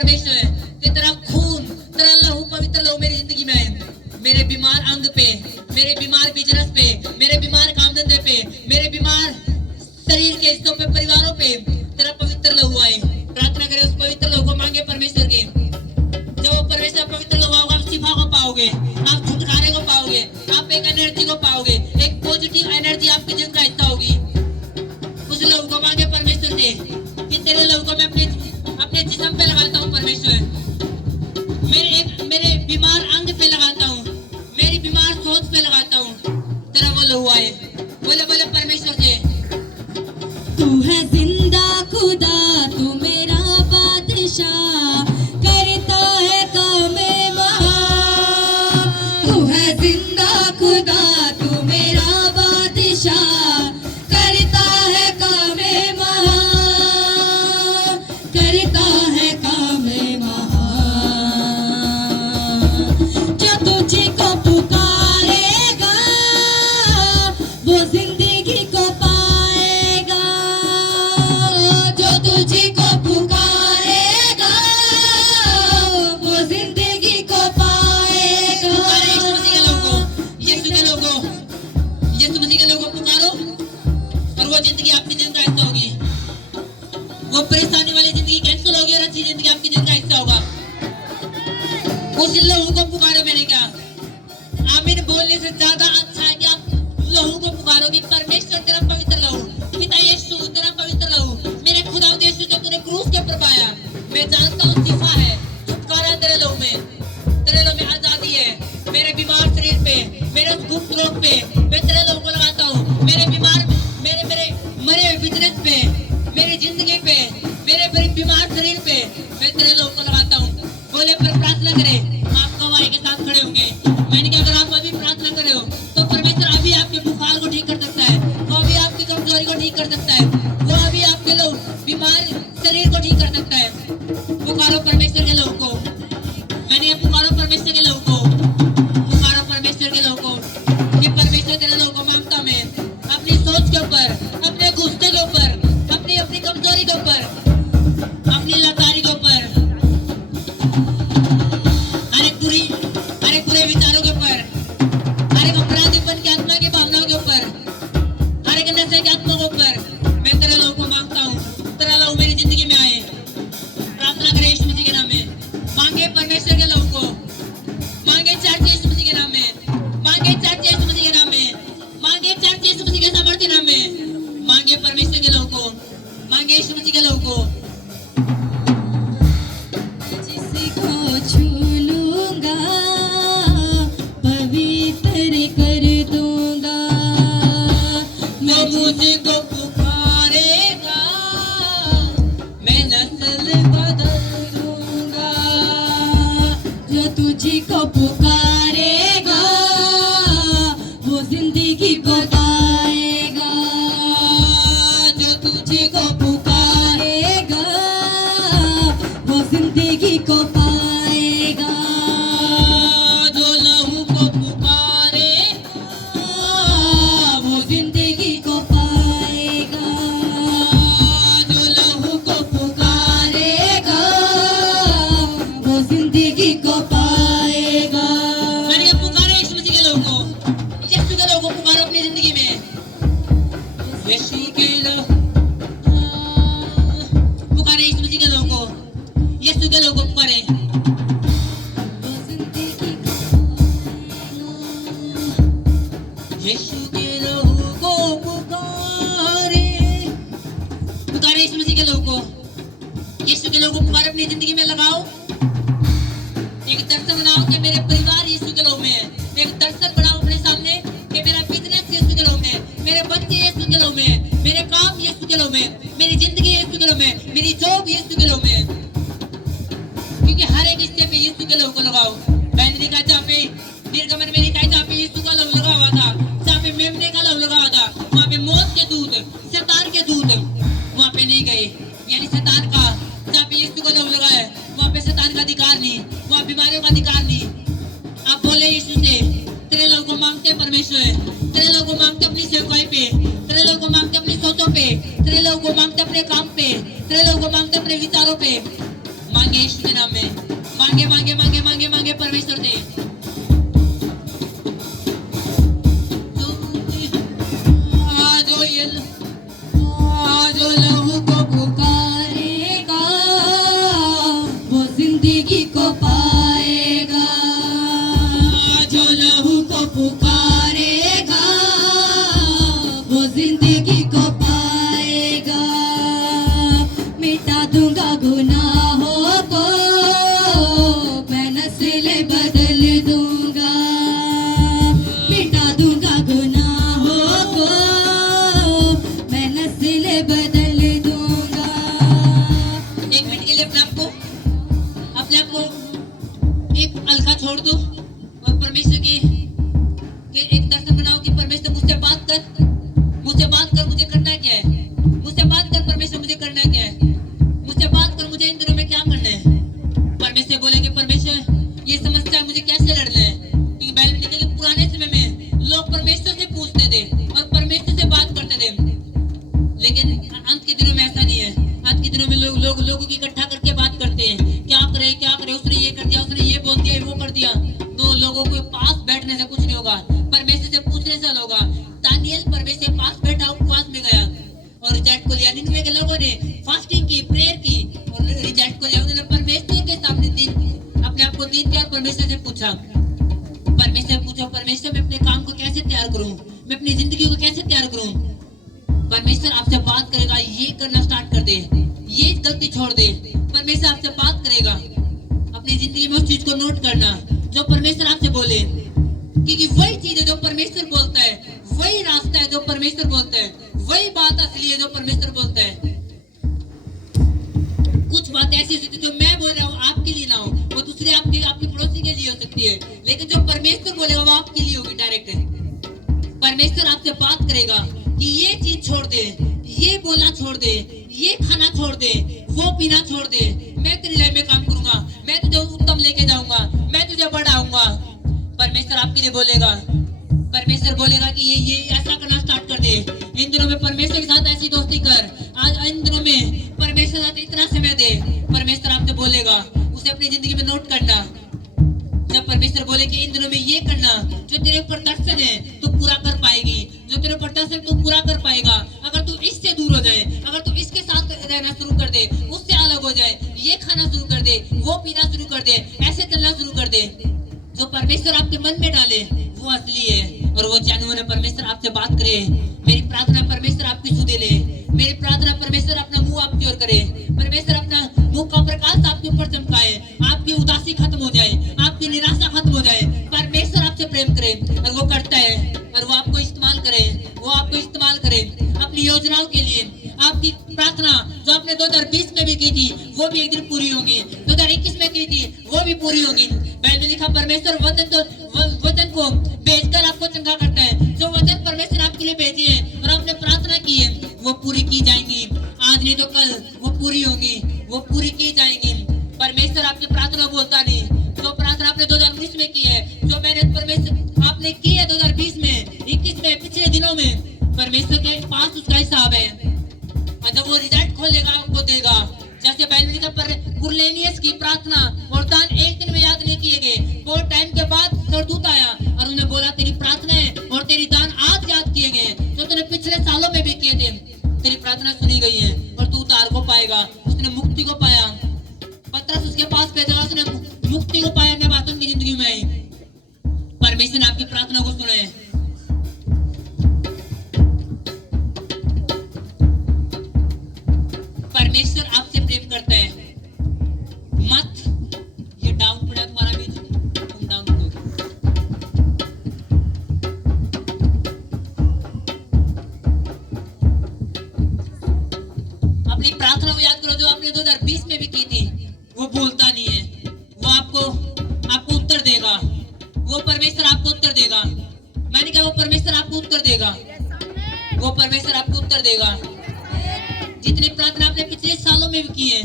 परमेश्वर कि तेरा खून, तेरा लहू, पवित्र लहू मेरी जिंदगी में आए, मेरे बीमार अंग पे, मेरे बीमार बिजनेस पे, मेरे बीमार काम धंधे पे, मेरे बीमार शरीर के हिस्सों पे, परिवारों पे तेरा पवित्र लहू आए। प्रार्थना करें, उस पवित्र लहू को मांगे परमेश्वर के। जो परमेश्वर पवित्र लहू होगा, आप शिफा को पाओगे, आप छुटकारे को पाओगे, आप एक एनर्जी को पाओगे, एक पॉजिटिव एनर्जी आपके जीवन का हिस्सा होगी। उस लहू को मांगे परमेश्वर से कि तेरे लहू को मैं अपने जिस्म पे लगाता हूँ परमेश्वर, मेरे बीमार अंग पे लगाता हूँ, मेरी बीमार सोच पे लगाता हूँ, तेरा वो लहू आए। बोले बोले परमेश्वर से, तू है जिंदा खुदा, तू मेरा बादशाह, करता है काम महान। तू है जिंदा खुदा, तू मेरा बादशाह, करता है काम महान, करता है काम महान। जो तुझे को पुकारेगा वो जिंदगी को पाएगा, जो तुझे को पुकारेगा वो जिंदगी को पाएगा। यीशु मसीह के लोगों, यीशु के लोगों, यीशु मसीह के लोगों पुकारो और वो जिंदगी आपकी जिंदगी का हिस्सा होगी। वो परेशानी वाली जिंदगी कैंसिल होगी और अच्छी जिंदगी आपकी जिंदगी का हिस्सा होगा। उस लहू को पुकारो। मैंने क्या आमीन बोलने से ज्यादा अच्छा है कि आप लहू को पुकारो कि परमेश्वर तेरा पवित्र लहू, पिता यीशु तेरा पवित्र लहू, मेरे खुदा यीशु जो तूने क्रूस के ऊपर पाया, मैं जानता हूँ शिफा है, छुटकारा है तेरे लहू में, तेरे लहू में आजादी है। मेरे बीमार शरीर पे, मेरे उस गुप्त रोग पे मैं तेरे लहू को लगाता हूँ। मेरे बीमार, मेरे मरे हुए बिजनेस पे, मेरी जिंदगी पे, मेरे बीमार शरीर पे मैं तेरे लहू को लगाता हूँ। बोले पर प्रार्थना करें, आप गवाही के साथ खड़े होंगे। मैंने कहा अगर आप अभी प्रार्थना करे हो तो परमेश्वर अभी आपके बुखार को ठीक कर सकता है, वो अभी आपकी कमजोरी को ठीक कर सकता है, वो अभी आपके लोग बीमार शरीर को ठीक कर सकता है। पुकारो परमेश्वर के लोगों को, मैंने पुकारो परमेश्वर के लोगों को, पुकारो परमेश्वर के लोगों को। ये परमेश्वर तेरे लोगों को मांगता मैं अपनी सोच के ऊपर, अपने गुस्से के ऊपर, अपनी कमजोरी के ऊपर, अपनी लाचारी के ऊपर, हर बुरे विचारों के ऊपर, हर एक अपराधीपन की आत्मा की भावनाओं के ऊपर, हर एक नशे की आत्मा के ऊपर मैं तेरे लोगों को मांगता हूँ, तेरा लहू मेरी जिंदगी में आए। प्रार्थना करें यीशु मसीह के नाम में, मांगे परमेश्वर के लहू को, मांगे चर्च यीशु मसीह के नाम में, मांगे चर्च यीशु मसीह के नाम में, मांगे चर्च यीशु मसीह के सामर्थ्य नाम में, मांगे परमेश्वर के लहू को, मांगे यीशु मसीह के लहू को। जिसको छू लूंगा पवित्र कर दूंगा, जो मुझको पुकारेगा मैं नस्ल बदल दूंगा, जो तुझी को पुकारेगा वो जिंदगी को पाएगा, जो तुझे को पुकारेगा वो जिंदगी को पाएगा, जो लहू को पुकारेगा वो जिंदगी को पाएगा, जो लहू को पुकारेगा वो जिंदगी को पाएगा। मैंने कहा पुकारो यीशु मसीह के लोगों को, यीशु के लोगों को पुकारो अपनी जिंदगी में, यीशु के लोग पुकारे, यीशु मसीह के लोगों को, यीशु के लोगों को पुकारे। वो जिंदगी यीशु के लोगों को पुकारे, पुकारे यीशु मसीह के लोगों को, यीशु के लोगों को पुकारे अपनी जिंदगी में लगाओ। एक दर्शन बनाओ कि मेरे परिवार यीशु के लोग में है, एक दर्शन बनाओ अपने सामने कि मेरा बिजनेस यीशु के लोग में है, मेरे बच्चे यीशु के लोग में है, मेरे काम यीशु के लोग में है, मेरी जिंदगी यीशु के लोग में है, मेरी जॉब यीशु के लोग में है। क्योंकि हर एक हिस्से पे यीशु के लोग को लगाओ। मैंने देखा जहाँ पे निर्गमन में लिखा है, जहाँ पे यीशु का लहू लगा हुआ था, जहाँ पे मेमने का लहू लगा हुआ था, वहाँ पे मौत के दूत, शैतान के दूत वहाँ पे नहीं गए। यानी शैतान का, जहाँ पे यीशु का लहू लगा है वहाँ पे शैतान का अधिकार नहीं, वहाँ बीमारियों का अधिकार नहीं। आप बोले यीशु से, तेरे लोगों को मांगते परमेश्वर, तेरे लोगों को मांगते अपनी सेवकाई पे, तेरे लोगों को मांगते अपनी सोचों पे, तेरे लोगों को मांगते अपने काम पे, तेरे लोगों को मांगते अपने विचारों पे। मांगे यीशु के नाम में, मांगे मांगे मांगे मांगे मांगे परमेश्वर से। जो लहू को पुकारेगा वो जिंदगी को पाएगा। जो लहू को पुकारेगा वो जिंदगी को पाएगा। मिटा दूंगा गुनाहों को, मैं नस्लें बदल दूंगा। मिटा दूंगा गुनाहों को, मैं नस्लें बदल दूंगा। एक मिनट के लिए अपने आप को एक अलका छोड़ दो और परमेश्वर के एक दर्शन बनाओ कि परमेश्वर मुझसे बात कर, मुझे करना क्या है, मुझसे बात कर परमेश्वर, मुझे करना क्या है, मुझसे बात कर, मुझे इन दिनों में क्या करना है। परमेश्वर बोलेंगे परमेश्वर ये समस्या मुझे कैसे लड़ना है, क्योंकि बाइबल में लिखा है कि पुराने समय में लोग परमेश्वर से पूछते थे और परमेश्वर से बात करते थे, लेकिन अंत के दिनों में ऐसा नहीं है। आज के दिनों में लोगों की इकट्ठा करके बात करते हैं, क्या करे, उसने ये कर दिया, उसने ये बोल दिया, वो कर दिया। तो लोगों के पास बैठने से कुछ नहीं होगा, परमेश्वर से पूछने से होगा। दानियल परमेश्वर के पास बैठा उपवास में गया और रिजल्ट को लिया। निन्वे के लोगों ने फास्टिंग की, प्रेयर की और रिजल्ट को लिया। उन्होंने परमेश्वर के सामने अपने आप को दीन किया और परमेश्वर से पूछा, परमेश्वर मैं अपने काम को कैसे तैयार करूं, मैं अपनी जिंदगी को कैसे तैयार करूं। परमेश्वर आपसे बात करेगा, ये करना स्टार्ट कर दे, ये गलती छोड़ दे। परमेश्वर आपसे बात करेगा, अपनी जिंदगी में उस चीज को नोट करना जो परमेश्वर आपसे बोले, क्योंकि वही चीज है जो परमेश्वर बोलता है, वही रास्ता है जो परमेश्वर बोलता है, वही बात असली है जो परमेश्वर बोलता है। कुछ बातें ऐसी होती है जो मैं बोल रहा हूँ आपके लिए ना हो, वो दूसरे आपके पड़ोसी के लिए हो सकती है, लेकिन जो परमेश्वर बोलेगा वो आपके लिए होगी डायरेक्ट। परमेश्वर आपसे बात करेगा कि ये चीज छोड़ दे, ये बोलना छोड़ दे, ये खाना छोड़ दे, वो पीना छोड़ दे, मैं तेरी लाइफ में काम करूंगा, मैं तुझे उत्तम लेके जाऊंगा, मैं तुझे बढ़ाऊंगा। परमेश्वर आपके लिए बोलेगा, परमेश्वर बोलेगा कि ये ऐसा करना स्टार्ट कर दे। इन दिनों में परमेश्वर के साथ ऐसी दोस्ती कर, आज इन दिनों में परमेश्वर के साथ इतना समय दे। परमेश्वर आपसे बोलेगा, उसे अपनी जिंदगी में नोट करना। जब परमेश्वर बोले कि इन दिनों में ये करना, जो तेरे ऊपर दर्शन है तू पूरा कर पाएगी, जो तेरे ऊपर दर्शन तू पूरा कर पाएगा। अगर तू इससे दूर हो जाए, अगर तू इसके साथ रहना शुरू कर दे, उससे अलग हो जाए, ये खाना शुरू कर दे, वो पीना शुरू कर दे, ऐसे चलना शुरू कर दे, जो परमेश्वर आपके मन में डाले वो असली है और वो जेन्युइन है। परमेश्वर आपसे बात करे। मेरी प्रार्थना परमेश्वर आपकी सुधे ले, मेरी प्रार्थना परमेश्वर अपना मुंह आपकी ओर करे, परमेश्वर अपना मुंह का प्रकाश आपके ऊपर चमकाए, आपकी उदासी खत्म हो जाए, आपकी निराशा खत्म हो जाए। परमेश्वर आपसे प्रेम करे और वो करता है और वो आपको इस्तेमाल करे, वो आपको इस्तेमाल करे अपनी योजनाओं के लिए। आपकी प्रार्थना जो आपने 2020 में भी की थी वो भी एक दिन पूरी होगी, 2021 में की थी वो भी पूरी होगी। बाइबल में लिखा परमेश्वर वचन को भेजकर आपको चंगा करता है। जो वचन परमेश्वर आपके लिए भेजे हैं और आपने प्रार्थना की है वो पूरी की जाएंगी, आज नहीं तो कल वो पूरी होंगी, वो पूरी की जाएंगी। परमेश्वर आपकी प्रार्थना बोलता नहीं, जो प्रार्थना आपने 2019 में की है, जो मैंने परमेश्वर आपने की है 2020 में, 21 में, पिछले दिनों में, परमेश्वर के पास उसका हिसाब है। जब वो रिजल्ट खोलेगा आपको देगा। जैसे बाइबल पर कुरनेलियस की प्रार्थना और दान एक दिन में याद नहीं किए गए, बहुत टाइम के बाद स्वर्गदूत आया और उन्हें बोला तेरी प्रार्थनाएं और तेरी दान आज याद किए गए, जो तूने पिछले सालों में भी किए थे, तेरी प्रार्थना सुनी गई है और तू उद्धार को पाएगा। उसने मुक्ति को पाया, पतरस उसके पास भेजा, उसने मुक्ति को पाया, नबातन की जिंदगी में आई। परमेश्वर ने आपकी प्रार्थना को सुना है। परमेश्वर आपसे प्रेम करता है। मत ये डाउन पड़ा तुम्हारा भी, तुम डाउन पड़ोगे। अपनी प्रार्थना को याद करो जो आपने 2020 में भी की थी, वो भूलता नहीं है। वो आपको उत्तर देगा, वो परमेश्वर आपको उत्तर देगा। मैंने कहा वो परमेश्वर आपको उत्तर देगा, वो परमेश्वर आपको उत्तर देगा। जितनी प्रार्थना आपने पिछले सालों में भी की है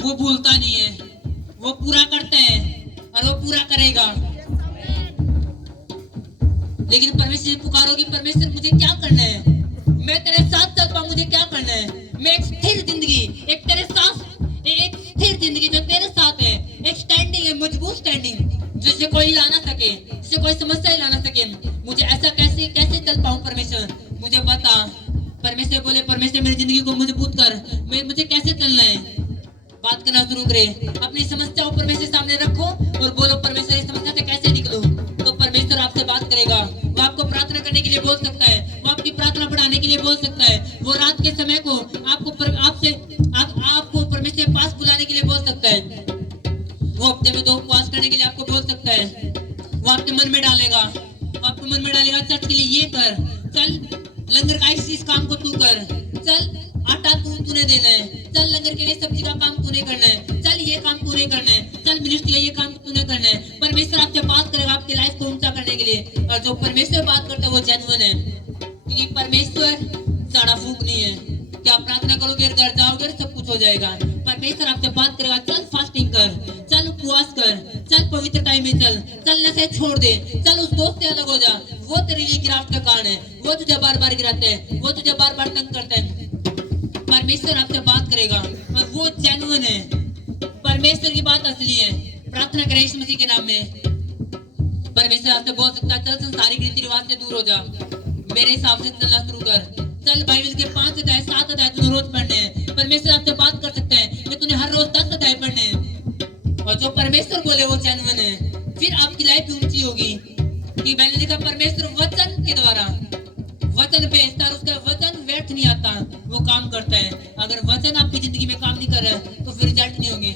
वो भूलता नहीं है, वो पूरा करता है और वो पूरा करेगा। लेकिन परमेश्वर पुकारोगी, परमेश्वर मुझे क्या करना है, मैं तेरे साथ चलता हूं, मुझे क्या करना है। मैं एक स्थिर जिंदगी, एक तेरे साथ एक स्थिर जिंदगी जो मजबूत स्टैंडिंग जिससे कोई हिला ना सके, जिससे कोई समस्या हिला ना सके। मुझे ऐसा कैसे कैसे चल पाऊं परमेश्वर, मुझे बता। परमेश्वर बोले, परमेश्वर मेरी जिंदगी को मजबूत कर, मुझे कैसे चलना है। बात करना शुरू करे, अपनी समस्या को परमेश्वर सामने रखो और बोलो परमेश्वर इस समस्या से कैसे निकलूं। तो परमेश्वर आपसे बात करेगा। वो आपको प्रार्थना करने के लिए बोल सकता है, वो आपकी प्रार्थना बढ़ाने के लिए बोल सकता है, वो रात के समय को आपको आपको परमेश्वर के पास बुलाने के लिए बोल सकता है। वो हफ्ते में 2 उपवास करने के लिए आपको बोल सकता है। वो आपके मन में डालेगा, चर्च के लिए ये कर, चल लंगर का इस काम को तू कर, चल आटा तूने देना है, चल लंगर के लिए सब्जी का काम तूने करना है, चल ये काम तूने करना है, चल मिनिस्ट्री का ये काम तूने करना है। परमेश्वर आपसे बात करेगा आपकी लाइफ को ऊंचा करने के लिए। और जो परमेश्वर बात करता है वो जेन्युइन है, क्योंकि परमेश्वर साड़ा फूक नहीं है कि आप प्रार्थना करोगे घर जाओगे सब कुछ हो जाएगा। परमेश्वर आपसे बात करेगा, चल फास्टिंग कर, चल उपवास कर, चल पवित्रता में चल नशे छोड़ दे, चल उस दोस्त से अलग हो जा, वो तेरे लिए गिरावट का कारण है, वो तुझे बार बार गिराते हैं, वो तुझे बार बार तंग करते हैं। परमेश्वर आपसे बात करेगा और वो जेन्युइन है, परमेश्वर की बात असली है। प्रार्थना करें यीशु मसीह के नाम में। परमेश्वर आपसे बोल सकता है, चल संसारिक रीति रिवाज से दूर हो जा, मेरे हिसाब से चलना शुरू कर, चल बाइबल के 5 अध्याय 7 अध्याय तूने रोज पढ़ने हैं। परमेश्वर आपसे बात कर सकते हैं कि तूने हर रोज 10 अध्याय पढ़ने हैं। और जो परमेश्वर बोले वो जेन्युइन है, फिर आपकी लाइफ ऊंची होगी। कि मैंने देखा परमेश्वर वचन के द्वारा वचन भेजता है, उसका वचन व्यर्थ नहीं आता, वो काम करता है। अगर वचन आपकी जिंदगी में काम नहीं कर रहा है तो फिर रिजल्ट नहीं होंगे।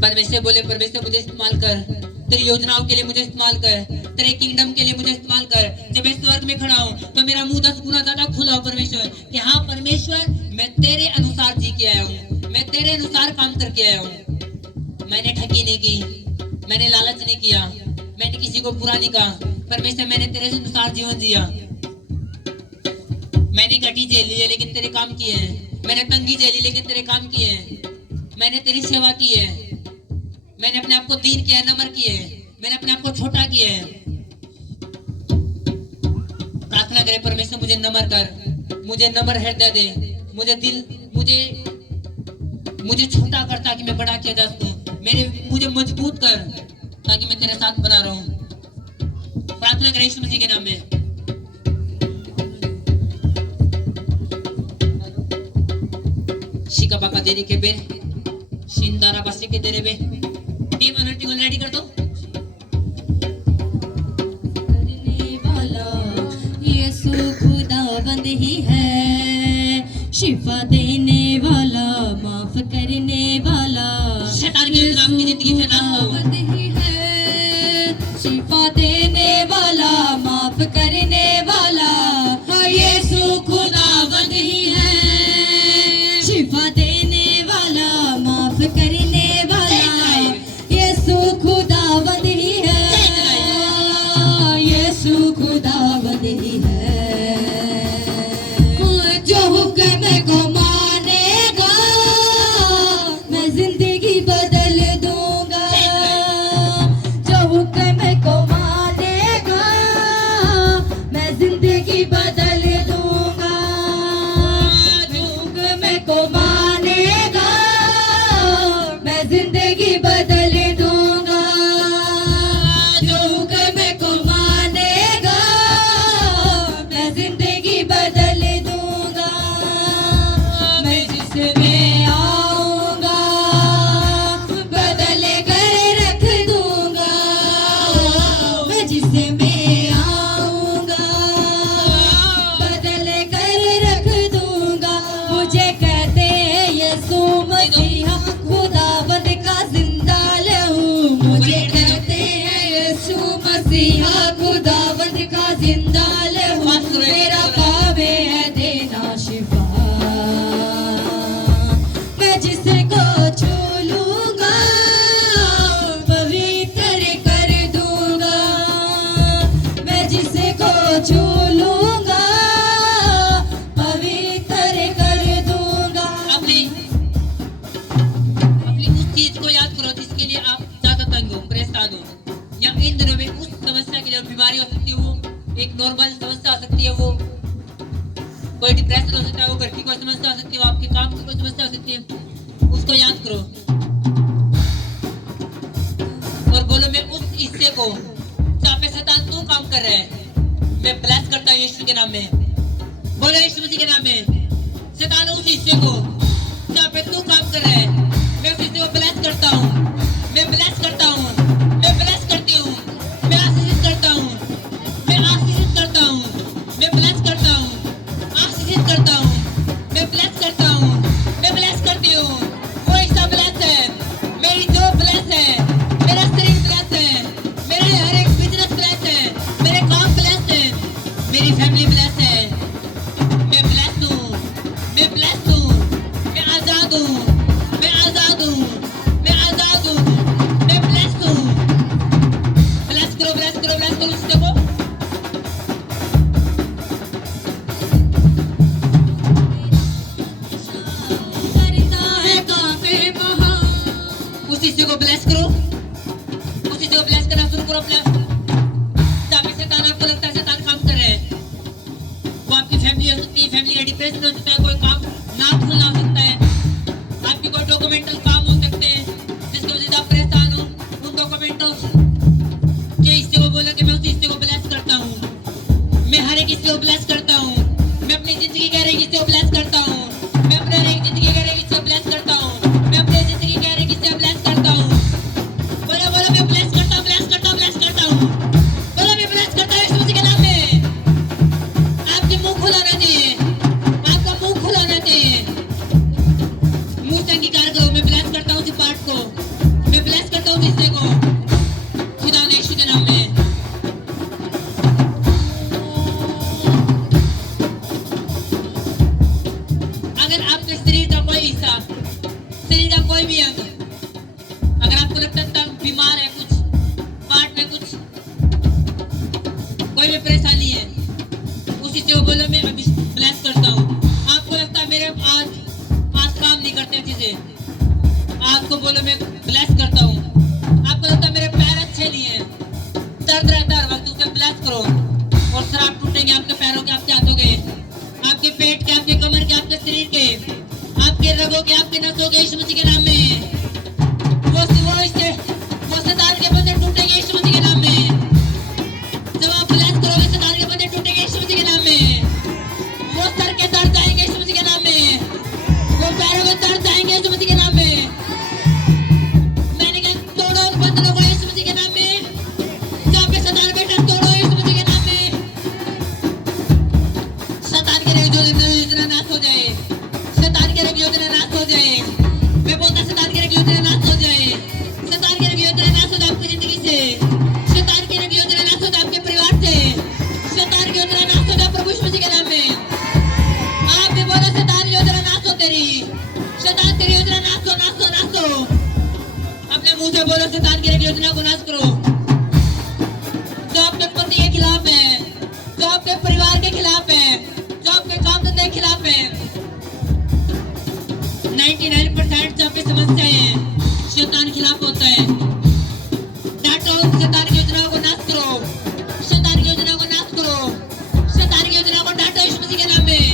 परमेश्वर बोले, परमेश्वर मुझे इस्तेमाल कर, तेरी योजनाओं के लिए मुझे इस्तेमाल कर, तेरे किंगडम के लिए मुझे इस्तेमाल कर। जब मैं स्वर्ग में खड़ा हूँ तो मेरा मुंह 10 गुना ज्यादा खुला हो परमेश्वर, कि हाँ परमेश्वर मैं तेरे अनुसार जी के आया हूँ, मैं तेरे अनुसार काम करके आया हूँ। मैंने ठगी नहीं की, मैंने लालच नहीं किया, मैंने किसी को बुरा नहीं कहा। परमेश्वर मैंने तेरे अनुसार जीवन जिया, मैंने कटी झेल ली है लेकिन तेरे काम किए हैं, मैंने तंगी झेली लेकिन तेरे काम किए हैं, मैंने तेरी सेवा की है, मैंने अपने आप को दीन किया है, नम्र किए है, मैंने अपने आप को छोटा किया है। प्रार्थना करे, परमेश्वर मुझे नम्र कर, मुझे नम्र हृदय दे, मुझे छोटा कर ताकि मैं बड़ा किया जा सकूं, मुझे मजबूत कर ताकि मैं तेरे साथ बना रहूं। प्रार्थना करें यीशु मसीह के नाम में। शिका बाका देने के बेर शिंदारा बसे के देने बे टीम अनर्टिंग रेडी कर दो। करने वाला यीशु खुदावंद ही है, शिफा देने वाला, माफ करने वाला, शैतान की योजना आपकी जिंदगी से नाश हो। खुदावंद ही है, शिफा देने वाला, माफ करने वाला, यीशु खुदावंद ही है, शिफा देने वाला, माफ करने वाला, यीशु खुदावंद ही है, यीशु खुदावंद ही है। जो हुक्म को मानेगा मैं जिंदगी बदल दूंगा, जो हुक्म को मानेगा मैं जिंदगी बदल दूंगा, जो हुक्म को मानेगा मैं जिंदगी बदल दूंगा, जो हुक्म को मानेगा मैं जिंदगी बदल दूंगा, मैं जिसमें आऊंगा बदल कर रख दूंगा, मैं जिसमें आऊंगा बदल कर रख दूंगा। मुझे कहते हैं यीशु मसीहा खुदावंद का जिंदा लहू, मुझे कहते हैं यीशु मसीहा खुदावंद का जिंदा लहू, मेरा काम है देना शिफा, मैं जिसको छू लूंगा पवित्र कर दूंगा, मैं जिसको छू लूंगा पवित्र कर दूंगा। अपनी उस चीज को याद करो जिसके लिए आप ज्यादा तंग हो, परेशान हो, या इन दिनों में उस समस्या के लिए बीमारी हो सकती है, वो एक नॉर्मल समस्या हो सकती है, वो कोई डिप्रेशन हो सकता है, वो घर की कोई समस्या हो सकती है, वो आपके काम की कोई समस्या हो सकती है, उसको याद करो। को जहाँ पे शैतान तू काम कर रहा है, मैं ब्लेस करता हूँ यीशु के नाम में। बोलो यीशु मसीह के नाम में। शैतान उस हिस्से को जहाँ पे तू काम कर रहा है, मैं उस हिस्से को ब्लेस करता हूँ, मैं ब्लेस करता हूँ, मैं ब्लेस करती हूँ, मैं आशीषित करता हूँ, मैं आशीषित करता हूँ, मैं ब्लेस करता हूँ, आशीषित करता हूँ, मैं ब्लेस करता हूँ, मैं ब्लेस करती हूँ। वो हिस्सा ब्लेस है, मेरी जो ब्लेस है, मेरा शरीर ब्लेस है, मेरे हर एक बिजनेस ब्लेस है, मेरे काम ब्लेस है, मेरी फैमिली ब्लेस है। मैं ब्लेस हूँ, मैं ब्लेस हूँ, मैं आजाद हूँ, मैं आजाद हूँ, मैं आजाद हूँ, मैं ब्लेस हूँ। ब्लेस करो, ब्लेस करो, ब्लेस करो उससे को। करता है काफे बहा, उस हिस्से को ब्लेस करो, उस हिस्से को ब्लेस करना शुरू करो अपना। जहाँ पे शैतान आपको लगता है शैतान काम कर रहा है, वो आपकी फैमिली हो सकती है, फैमिली का डिप्रेशन हो सकता है, कोई काम ना खुलना हो सकता है, आपकी कोई डॉक्यूमेंटल काम हो सकते हैं जिसकी वजह से आप परेशान हो। उन डॉक्यूमेंटों के हिस्से को बोलो कि मैं उस हिस्से को ब्लेस करता हूँ, मैं हर एक हिस्से को ब्लेस करता हूँ, मैं अपनी जिंदगी के हर एक हिस्से को ब्लेस करता हूँ, मैं अपने हर एक जिंदगी के हर एक हिस्से को ब्लेस करता हूँ, मैं अपनी जिंदगी के हर एक हिस्से को ब्लेस करता हूँ। बोलो बोलो मैं ब्लेस करता हूँ, ब्लेस करता हूँ, ब्लेस करता हूँ। बोलो मैं ब्लेस करता हूँ यीशु मसीह के नाम में। आपके मुंह खुलाना चाहिए, आपका मुंह खुलाना चाहिए। मुंह से अंगीकार करो, मैं ब्लेस करता हूँ इस पार्ट को, मैं ब्लेस करता हूँ हिस्से को खुदा ने यीशु के नाम में। अगर आपके शरीर का कोई हिस्सा, शरीर का कोई भी अंग, अगर आपको लगता है तंग बीमार है, कुछ पार्ट में कुछ कोई भी परेशानी है, उस हिस्से को बोलो मैं अभी ब्लेस करता हूँ। आपको लगता है मेरे आज काम नहीं करते चीजें, आपको बोलो मैं ब्लेस करता हूँ। आपको लगता है मेरे पैर अच्छे नहीं है, दर्द रहता है हर वक्त, उसे ब्लेस करो और शराब टूटेंगे आपके पैरों के, आपके हाथों के, आपके पेट के, आपके कमर के, आपके शरीर के, आपके रगों के, आपके नसों के यीशु मसीह के नाम में। वो शैतान के बंधन टूटेंगे यीशु मसीह के नाम में। जब आप ब्लेस करोगे शैतान के बंधन टूटेंगे यीशु मसीह के नाम में। वो सर के दर्द जाएंगे यीशु मसीह के नाम में, वो पैरों के दर्द जाएंगे यीशु मसीह के नाम में। मैंने कहा तोड़ो उन बंधनों को यीशु मसीह के नाम में। जहाँ पे शैतान बैठा तोड़ो यीशु मसीह के नाम में। शैतान के योजना नाश हो जाए, शैतान के योजना नाश हो जाए। मैं बोलता शैतान के योजना नाश हो जाए, शैतान की योजना नाश हो जाए आपकी जिंदगी से, शैतान की योजना नाश हो जाए आपके परिवार से, शैतान की योजना नाश हो जाए प्रभु यीशु मसीह के नाम में। आप भी बोलो शैतान की योजना नाश हो तेरी, शैतान तेरी योजना नाश हो, नाश हो, नाश हो। अपने मुंह से बोलो शैतान की योजना को नाश करो, जो आपके पति के खिलाफ है, जो आपके परिवार के खिलाफ है, जो आपके काम धंधे के खिलाफ है। 99% जहाँ पे समस्याएं हैं शैतान खिलाफ होता है। डांटो शैतान की योजनाओं को नाश करो, शैतान की योजनाओं को नाश करो, शैतान की योजनाओं को डांटो यीशु मसीह के नाम में।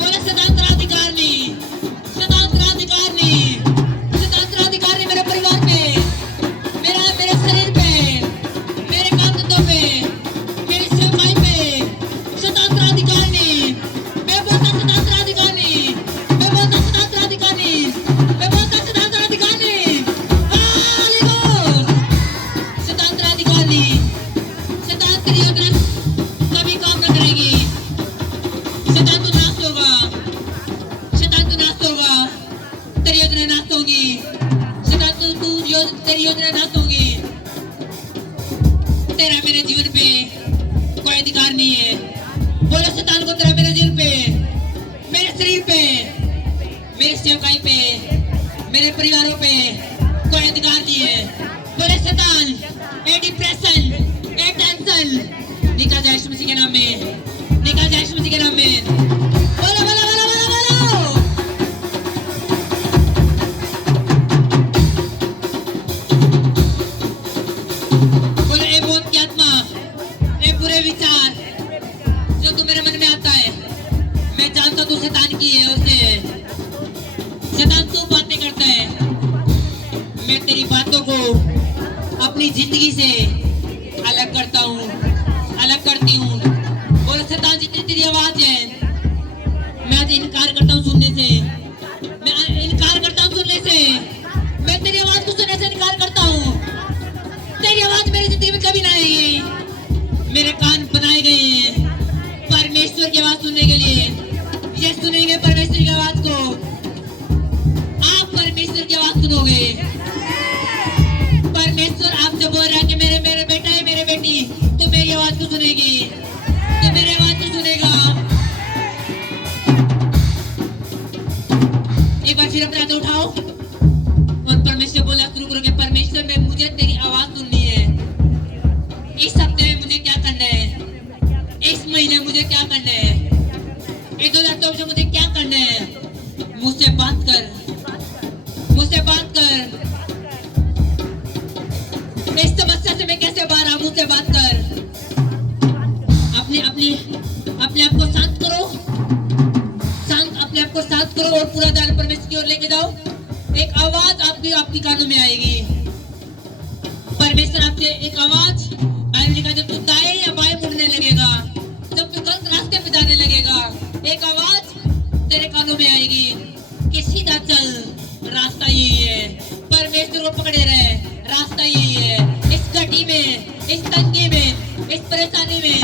बोले शैतान तेरा अधिकार नहीं, शैतान तेरा अधिकार नहीं, शैतान तेरा अधिकार नहीं मेरे परिवार पे, मेरे शरीर पे, मेरे काम धंधों पे, मेरी सेवाई पे। शैतान तेरा अधिकार नहीं। मैं बोलता शैतान तेरा अधिकार नहीं, मैं बोलता शैतान तेरा अधिकार नहीं, मैं बोलता शैतान तेरा अधिकार नहीं। होली घोस्ट, शैतान तेरा अधिकार नहीं। शैतान तेरी योजना कभी काम न करेगी। शैतान तू नाश होगा, शैतान तू नाश होगा, तेरी योजना नाश होगी, शैतान तेरी योजना नाश होगी। तेरा मेरे जीवन पे कोई अधिकार नहीं है। बोलो शैतान को तेरा मेरे जीवन पे, मेरे शरीर पे, मेरी सेवकाई पे, मेरे परिवारों पे कोई अधिकार नहीं है। बोले शैतान ए डिप्रेशन, ए टेंशन निकल जाए यीशु मसीह के नाम में, निकल जाए यीशु मसीह के नाम में। बोलो बोलो बोलो बोलो बोलो। बोलो ए मौत की आत्मा, ए बुरे विचार जो तू मेरे मन में आता है, मैं जानता तू शैतान की है, उससे शैतान तू बातें करता है। मैं तेरी बातों को अपने अपनी जिंदगी से अलग करता हूँ, अलग करती हूँ। बोलो शैतान जितनी तेरी आवाज है, मैं आज इनकार करता हूँ सुनने से, मैं इनकार करता हूँ सुनने से, मैं तेरी आवाज को सुनने से इनकार करता हूँ। तेरी आवाज मेरी जिंदगी में कभी ना आएगी। मेरे कान बनाए गए हैं परमेश्वर की आवाज सुनने के लिए। ये सुनेंगे परमेश्वर की आवाज को, आप परमेश्वर की आवाज सुनोगे। परमेश्वर आपसे बोल रहा है कि मेरे मेरे बेटा है, मेरे बेटी, तू मेरी आवाज को सुनेगी, तू मेरी आवाज को सुनेगा। एक बार फिर अपने हाथ उठाओ और परमेश्वर बोला शुरू करो कि परमेश्वर में मुझे तेरी आवाज सुननी है। इस हफ्ते में मुझे क्या करना है, इस महीने मुझे क्या करना है, 2024 में मुझे क्या करना है। मुझसे बात कर, मुझसे बात कर। इस समस्या से मैं कैसे बाहर आऊं, मुझसे बात कर। अपने अपने अपने आप को शांत करो, अपने आप को शांत करो और पूरा ध्यान परमेश्वर की ओर लेके जाओ। एक आवाज आपकी कानों में आएगी। परमेश्वर आपसे एक आवाज आएगी, जब तू दाएं या बाएं मुड़ने लगेगा, जब तू गलत रास्ते पे जाने लगेगा, एक आवाज तेरे कानों में आएगी कि सीधा चल, रास्ता यही है। परमेश्वर को पकड़े रहे, रास्ता यही है। इस घटी में, इस तंगी में, इस परेशानी में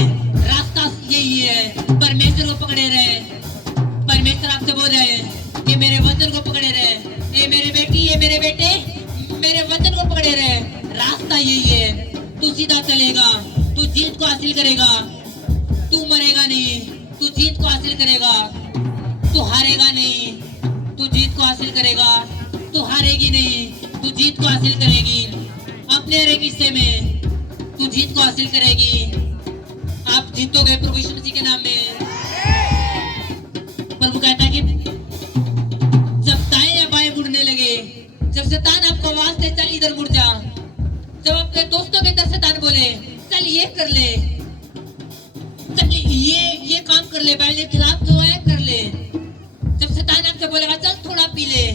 रास्ता यही है। परमेश्वर को पकड़े रहे। परमेश्वर आपसे बोल रहे हैं कि मेरे वचन को पकड़े रहे। ये मेरे बेटी, ये मेरे बेटे, मेरे वचन को पकड़े रहे। रास्ता यही है। तू सीधा चलेगा, तू जीत को हासिल करेगा, तू मरेगा नहीं, तू जीत को हासिल करेगा, तू हारेगा नहीं, तू जीत को हासिल करेगा, तू हारेगी नहीं, तू जीत को हासिल करेगी। अपने हर एक हिस्से में तू जीत को हासिल करेगी। आप जीतोगे प्रभु यीशु मसीह के नाम में। प्रभु कहता है कि जब दाएं या बाएं मुड़ने लगे, जब शैतान आपको आवाज दे चल इधर मुड़ जा, जब अपने दोस्तों के अंदर शैतान बोले चल ये कर ले, चल ये काम कर ले, बैल के खिलाफ जो है कर ले, जब शैतान आपसे बोलेगा चल थोड़ा पी ले,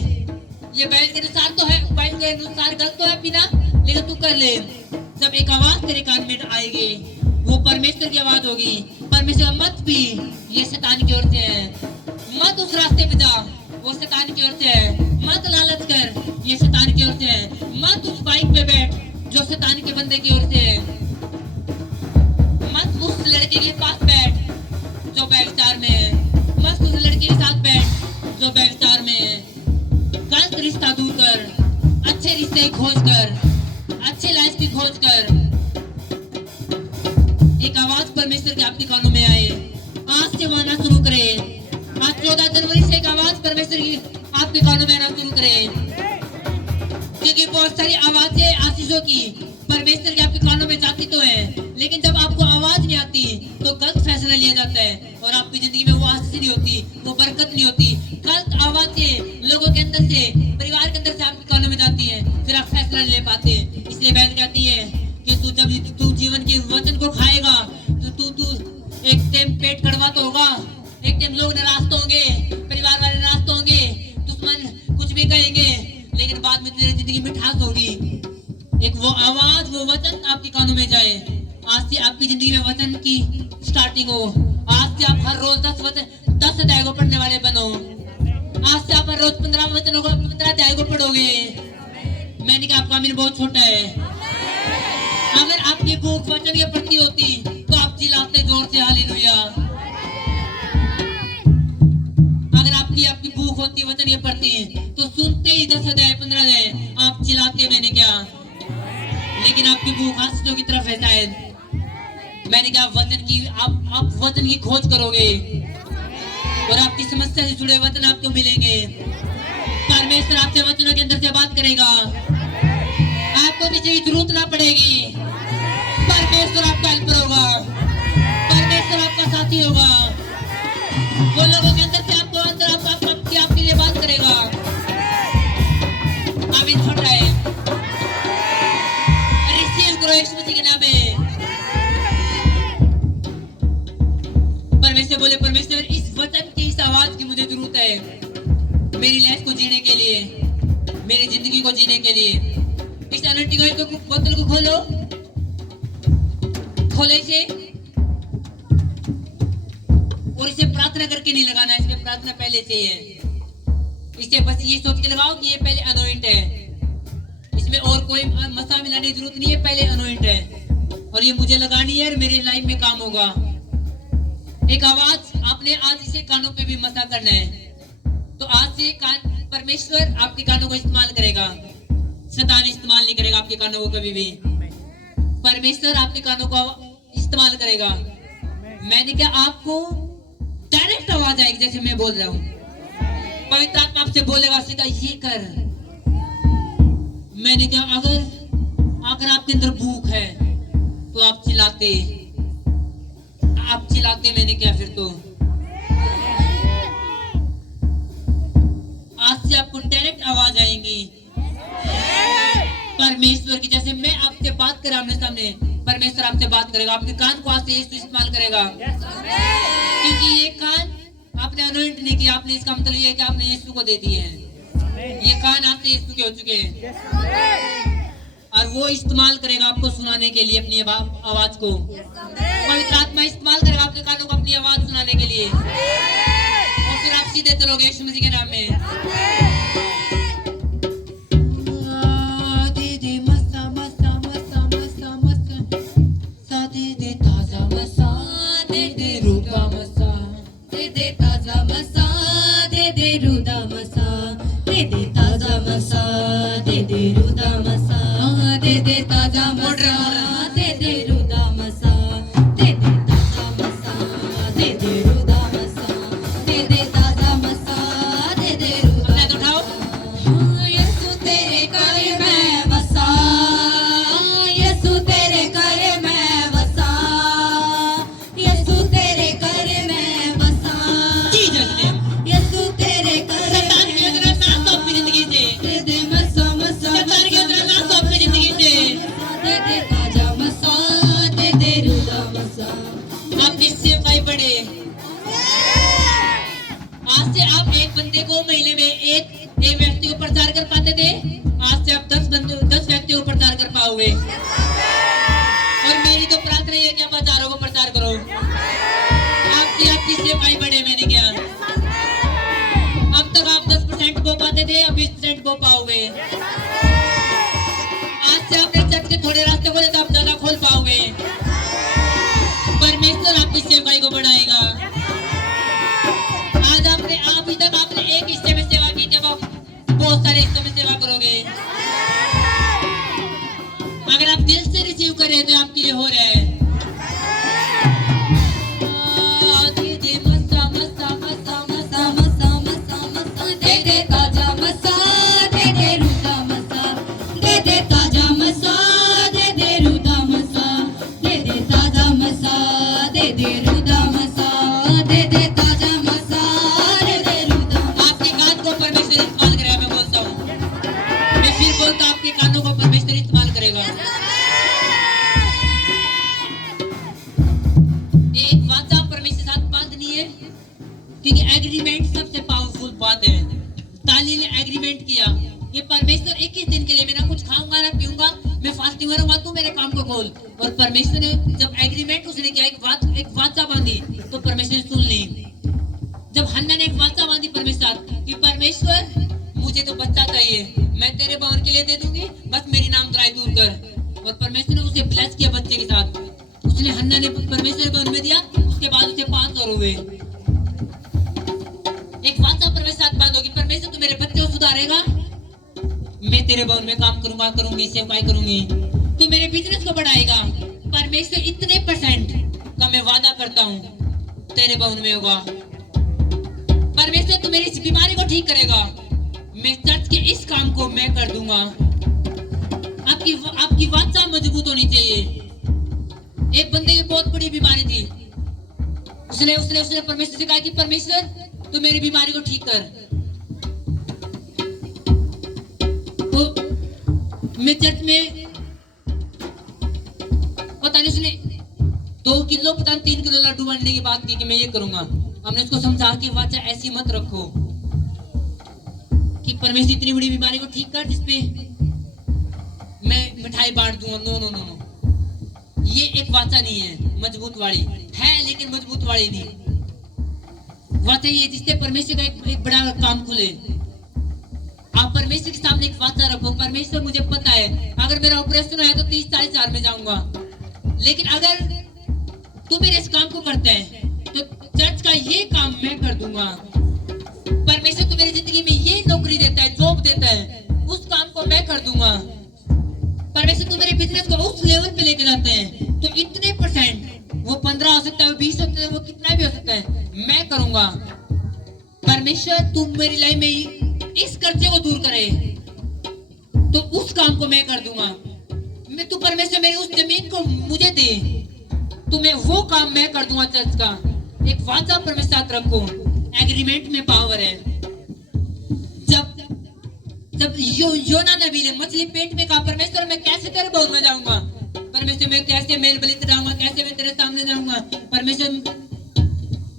ये बैल के अनुसार तो है, बैल के अनुसार गलत तो है पीना, लेकिन तू कर ले। जब एक आवाज तेरे कान में आएगी, वो परमेश्वर की आवाज होगी। परमेश्वर मत पी, ये शैतान की ओर से है। मत उस रास्ते पे जा, वो शैतान की ओर से है। मत लालच कर, ये शैतान की ओर से है। मत उस बाइक पे बैठ, जो शैतान के बंदे की ओर से है। मत उस लड़के के पास बैठ जो व्यभिचार में है। मत उस लड़के के साथ बैठ जो व्यभिचार में है। गलत रिश्ता दूर कर, अच्छे रिश्ते की खोज कर, अच्छे लाइफ की खोज कर। एक आवाज परमेश्वर के आपके कानों में आए, आज से आना शुरू करे। आज 14 जनवरी से एक आवाज परमेश्वर की आपके कानों में आना शुरू करे, क्योंकि बहुत सारी आवाजें आशीषों की परमेश्वर के आपके कानों में जाती तो है, लेकिन जब आपको आवाज नहीं आती तो गलत फैसला लिया जाता है और आपकी जिंदगी में वो आशीष नहीं होती, वो बरकत नहीं होती। गलत आवाजें लोगों के अंदर से, परिवार के अंदर से आपके कानों में जाती है, फिर आप फैसला नहीं ले पाते। इसलिए बाइबल कहती है कि तू जीवन के वचन को खाएगा तो तू एक टाइम पेट कड़वा तो होगा, एक टाइम लोग नाराज तो होंगे, परिवार वाले नाराज तो होंगे, दुश्मन कुछ भी कहेंगे, लेकिन बाद में तेरी जिंदगी में मिठास होगी। एक वो आवाज, वो वचन आपके कानों में जाए। आज से आपकी जिंदगी में वचन की स्टार्टिंग हो। आज से आप हर रोज 10 अध्याय को पढ़ने वाले बनो। आज से आप हर रोज 15 वचनों को, 15 अध्याय को पढ़ोगे। मैंने कहा आपका आमीन बहुत छोटा है। अगर आपकी भूख वचन की प्रति होती तो आप चिल्लाते जोर से हालेलुया। अगर आपकी भूख होती वचन की प्रति तो सुनते ही 10 अध्याय 15 अध्याय आप चिल्लाते मैंने क्या, लेकिन आपकी भूख आशीषों की तरफ है शायद। मैंने कहा वचन की आप वचन की खोज करोगे और आपकी समस्या से जुड़े वचन आपको मिलेंगे। परमेश्वर आपसे वचनों के अंदर से बात करेगा, आपको किसी की जरूरत ना पड़ेगी। परमेश्वर आपका हेल्पर होगा, परमेश्वर आपका साथी होगा। वो लोगों के अंदर से आपके लिए बात करेगा। आमीन छोड़ रहा है। रिसीव करो यीशु मसीह के नाम में। परमेश्वर बोले, परमेश्वर इस वचन की, इस आवाज की मुझे जरूरत है मेरी लाइफ को जीने के लिए, मेरी जिंदगी को जीने के लिए। इस अनंटी ऑयल को बोतल को खोलो, खोले इसे और इसे प्रार्थना करके नहीं लगाना, इसमें प्रार्थना पहले से है। इसे बस ये सोच के लगाओ कि ये पहले अनोइंट है, इसमें और कोई मसा मिलाने की जरूरत नहीं है, पहले अनोइंट है और ये मुझे लगानी है और मेरी लाइफ में काम होगा। एक आवाज आपने आज इसे कानों पे भी मसा करना है, तो आज से कान परमेश्वर आपके कानों को इस्तेमाल करेगा, शैतान इस्तेमाल नहीं करेगा आपके कानों को कभी भी। परमेश्वर आपके कानों को इस्तेमाल करेगा। मैंने क्या आपको डायरेक्ट आवाज आएगी जैसे मैं बोल रहा हूँ, पवित्र आत्मा आपसे बोलेगा सीधा ये कर। मैंने क्या अगर आपके अंदर भूख है तो आप चिल्लाते, मैंने क्या फिर तो आज से आपको डायरेक्ट आवाज आएंगी परमेश्वर की। जैसे मैं आपसे बात कर आमने सामने, परमेश्वर आपसे बात करेगा, आपके कान को आज से यीशु इस्तेमाल करेगा, क्योंकि ये कान आपने अनोइंट नहीं किया, आपने इसका मतलब ये है कि आपने यीशु को दे दिए हैं। ये कान आपसे यीशु के हो चुके हैं और वो इस्तेमाल करेगा आपको सुनाने के लिए अपनी आवाज को। पवित्र आत्मा इस्तेमाल करेगा आपके कानों को अपनी आवाज सुनाने के लिए और फिर आप सीधे चलोगे यीशु मसीह के नाम में। महीने में एक व्यक्ति को प्रचार कर पाते थे, आज से आप 10 व्यक्तियों को प्रचार कर पाओगे। और मेरी तो प्रार्थना है कि आप हजारों को प्रचार करो। आपकी सेवकाई बढ़े। मैंने क्या अब तक आप 10% बो पाते थे, अब 20% बो पाओगे। आज से आपने चर्च के थोड़े रास्ते खोले तो आप ज्यादा खोल पाओगे। परमेश्वर आपकी सेवकाई को बढ़ाएगा। आज अभी तक आपने एक हिस्से में सेवा की, जब आप बहुत सारे हिस्सों में सेवा करोगे। अगर आप दिल से रिसीव कर रहे हैं तो आपके लिए हो रहा है। एग्रीमेंट सबसे पावरफुल बात है। ताली ने एग्रीमेंट किया कि परमेश्वर 21 दिन के लिए मैं ना कुछ खाऊंगा ना पीऊंगा, मैं फास्टिंग करूंगा, तू मेरे काम को खोल। और परमेश्वर ने जब एग्रीमेंट उसने किया, एक वाचा बांधी, तो परमेश्वर ने सुन ली। जब हन्ना ने एक वाचा बांधी परमेश्वर कि परमेश्वर मुझे तो बच्चा चाहिए, मैं तेरे भवन के लिए दे दूंगी, बस मेरी नामधराई दूर कर। और परमेश्वर ने उसे ब्लेस किया बच्चे के साथ। उसने हन्ना ने परमेश्वर के भवन में दिया, उसके बाद उसे 5 और हुए। एक वाचा परमेश्वर साथ बात होगी, परमेश्वर तू मेरे बच्चे को सुधारेगा, मैं तेरे भवन में काम करूंगा, करूंगी, सेवकाई करूंगी, तू मेरे बिजनेस को बढ़ाएगा। परमेश्वर इतने % का मैं वादा करता हूँ तेरे भवन में होगा। परमेश्वर तू मेरी इस बीमारी को ठीक करेगा, मैं चर्च के इस काम को मैं कर दूंगा। आपकी वाचा मजबूत होनी चाहिए। एक बंदे की बहुत बड़ी बीमारी थी, उसने परमेश्वर से कहा कि परमेश्वर तू मेरी बीमारी को ठीक कर। तो मैं चर्च में पता नहीं उसने 2 किलो पता नहीं 3 किलो लड्डू बांटने की बात की कि मैं ये करूंगा। हमने उसको समझा कि वाचा ऐसी मत रखो कि परमेश्वर इतनी बड़ी बीमारी को ठीक कर जिसपे मैं मिठाई बांट दूंगा। नो नो नो नो, ये एक वाचा नहीं है मजबूत वाली है, लेकिन मजबूत वाली नहीं। वाचा ये जिससे परमेश्वर का एक बड़ा काम खुले। आप परमेश्वर के सामने एक वाचा रखो, परमेश्वर मुझे पता है अगर मेरा ऑपरेशन है तो 30-40 हजार में जाऊंगा, लेकिन अगर तू मेरे इस काम को करता है तो चर्च का ये काम मैं कर दूंगा। परमेश्वर तू मेरी जिंदगी में ये नौकरी देता है, जॉब देता है, उस काम को मैं कर दूंगा। परमेश्वर तू मेरे बिजनेस को उस लेवल पे लेकर जाते हैं तो इतने %, वो 15 हो सकता है, वो 20 हो सकता है, वो कितना भी हो सकता है, मैं करूंगा। परमेश्वर तू मेरी लाइफ में इस कर्जे को दूर करे तो उस काम को मैं कर दूंगा। मैं तू परमेश्वर मेरी उस जमीन को मुझे दे तो मैं वो काम मैं कर दूंगा। चर्च का एक वाचा परमेश्वर साथ रखो, एग्रीमेंट में पावर है। जब योना नबी ने मछली पेट में कहा परमेश्वर मैं कैसे तेरे भवन में जाऊंगा, परमेश्वर मैं कैसे मेल बलित जाऊंगा, कैसे मैं तेरे सामने जाऊंगा, परमेश्वर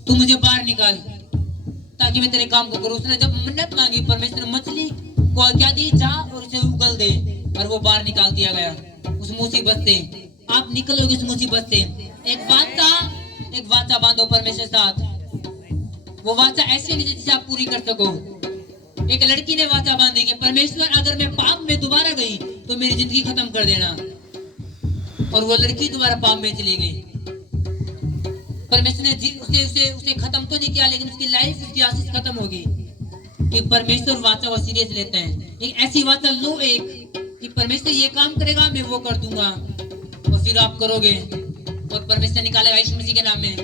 तू मुझे बाहर निकाल ताकि मैं तेरे काम को करूं। उसने जब मन्नत मांगी परमेश्वर मछली को क्या दी, जा और उसे उगल दे, और वो बाहर निकाल दिया गया उस मुसीबत से। आप निकलोगे उस मुसीबत से। एक वाचा बांधो परमेश्वर साथ। वो वाचा ऐसे नहीं जिसे आप पूरी कर सको। एक लड़की ने वाचा बांधी कि परमेश्वर अगर मैं पाप में दोबारा गई तो मेरी जिंदगी खत्म कर देना, और वो लड़की दोबारा पाप में चली गई। परमेश्वर ने उसे खत्म तो नहीं किया, लेकिन उसकी लाइफ, उसकी आशीष खत्म होगी। कि परमेश्वर वाचा को सीरियस लेते हैं। एक ऐसी वाचा लो एक कि परमेश्वर ये काम करेगा मैं वो कर दूंगा, और फिर आप करोगे और परमेश्वर निकालेगा यीशु मसीह के नाम में।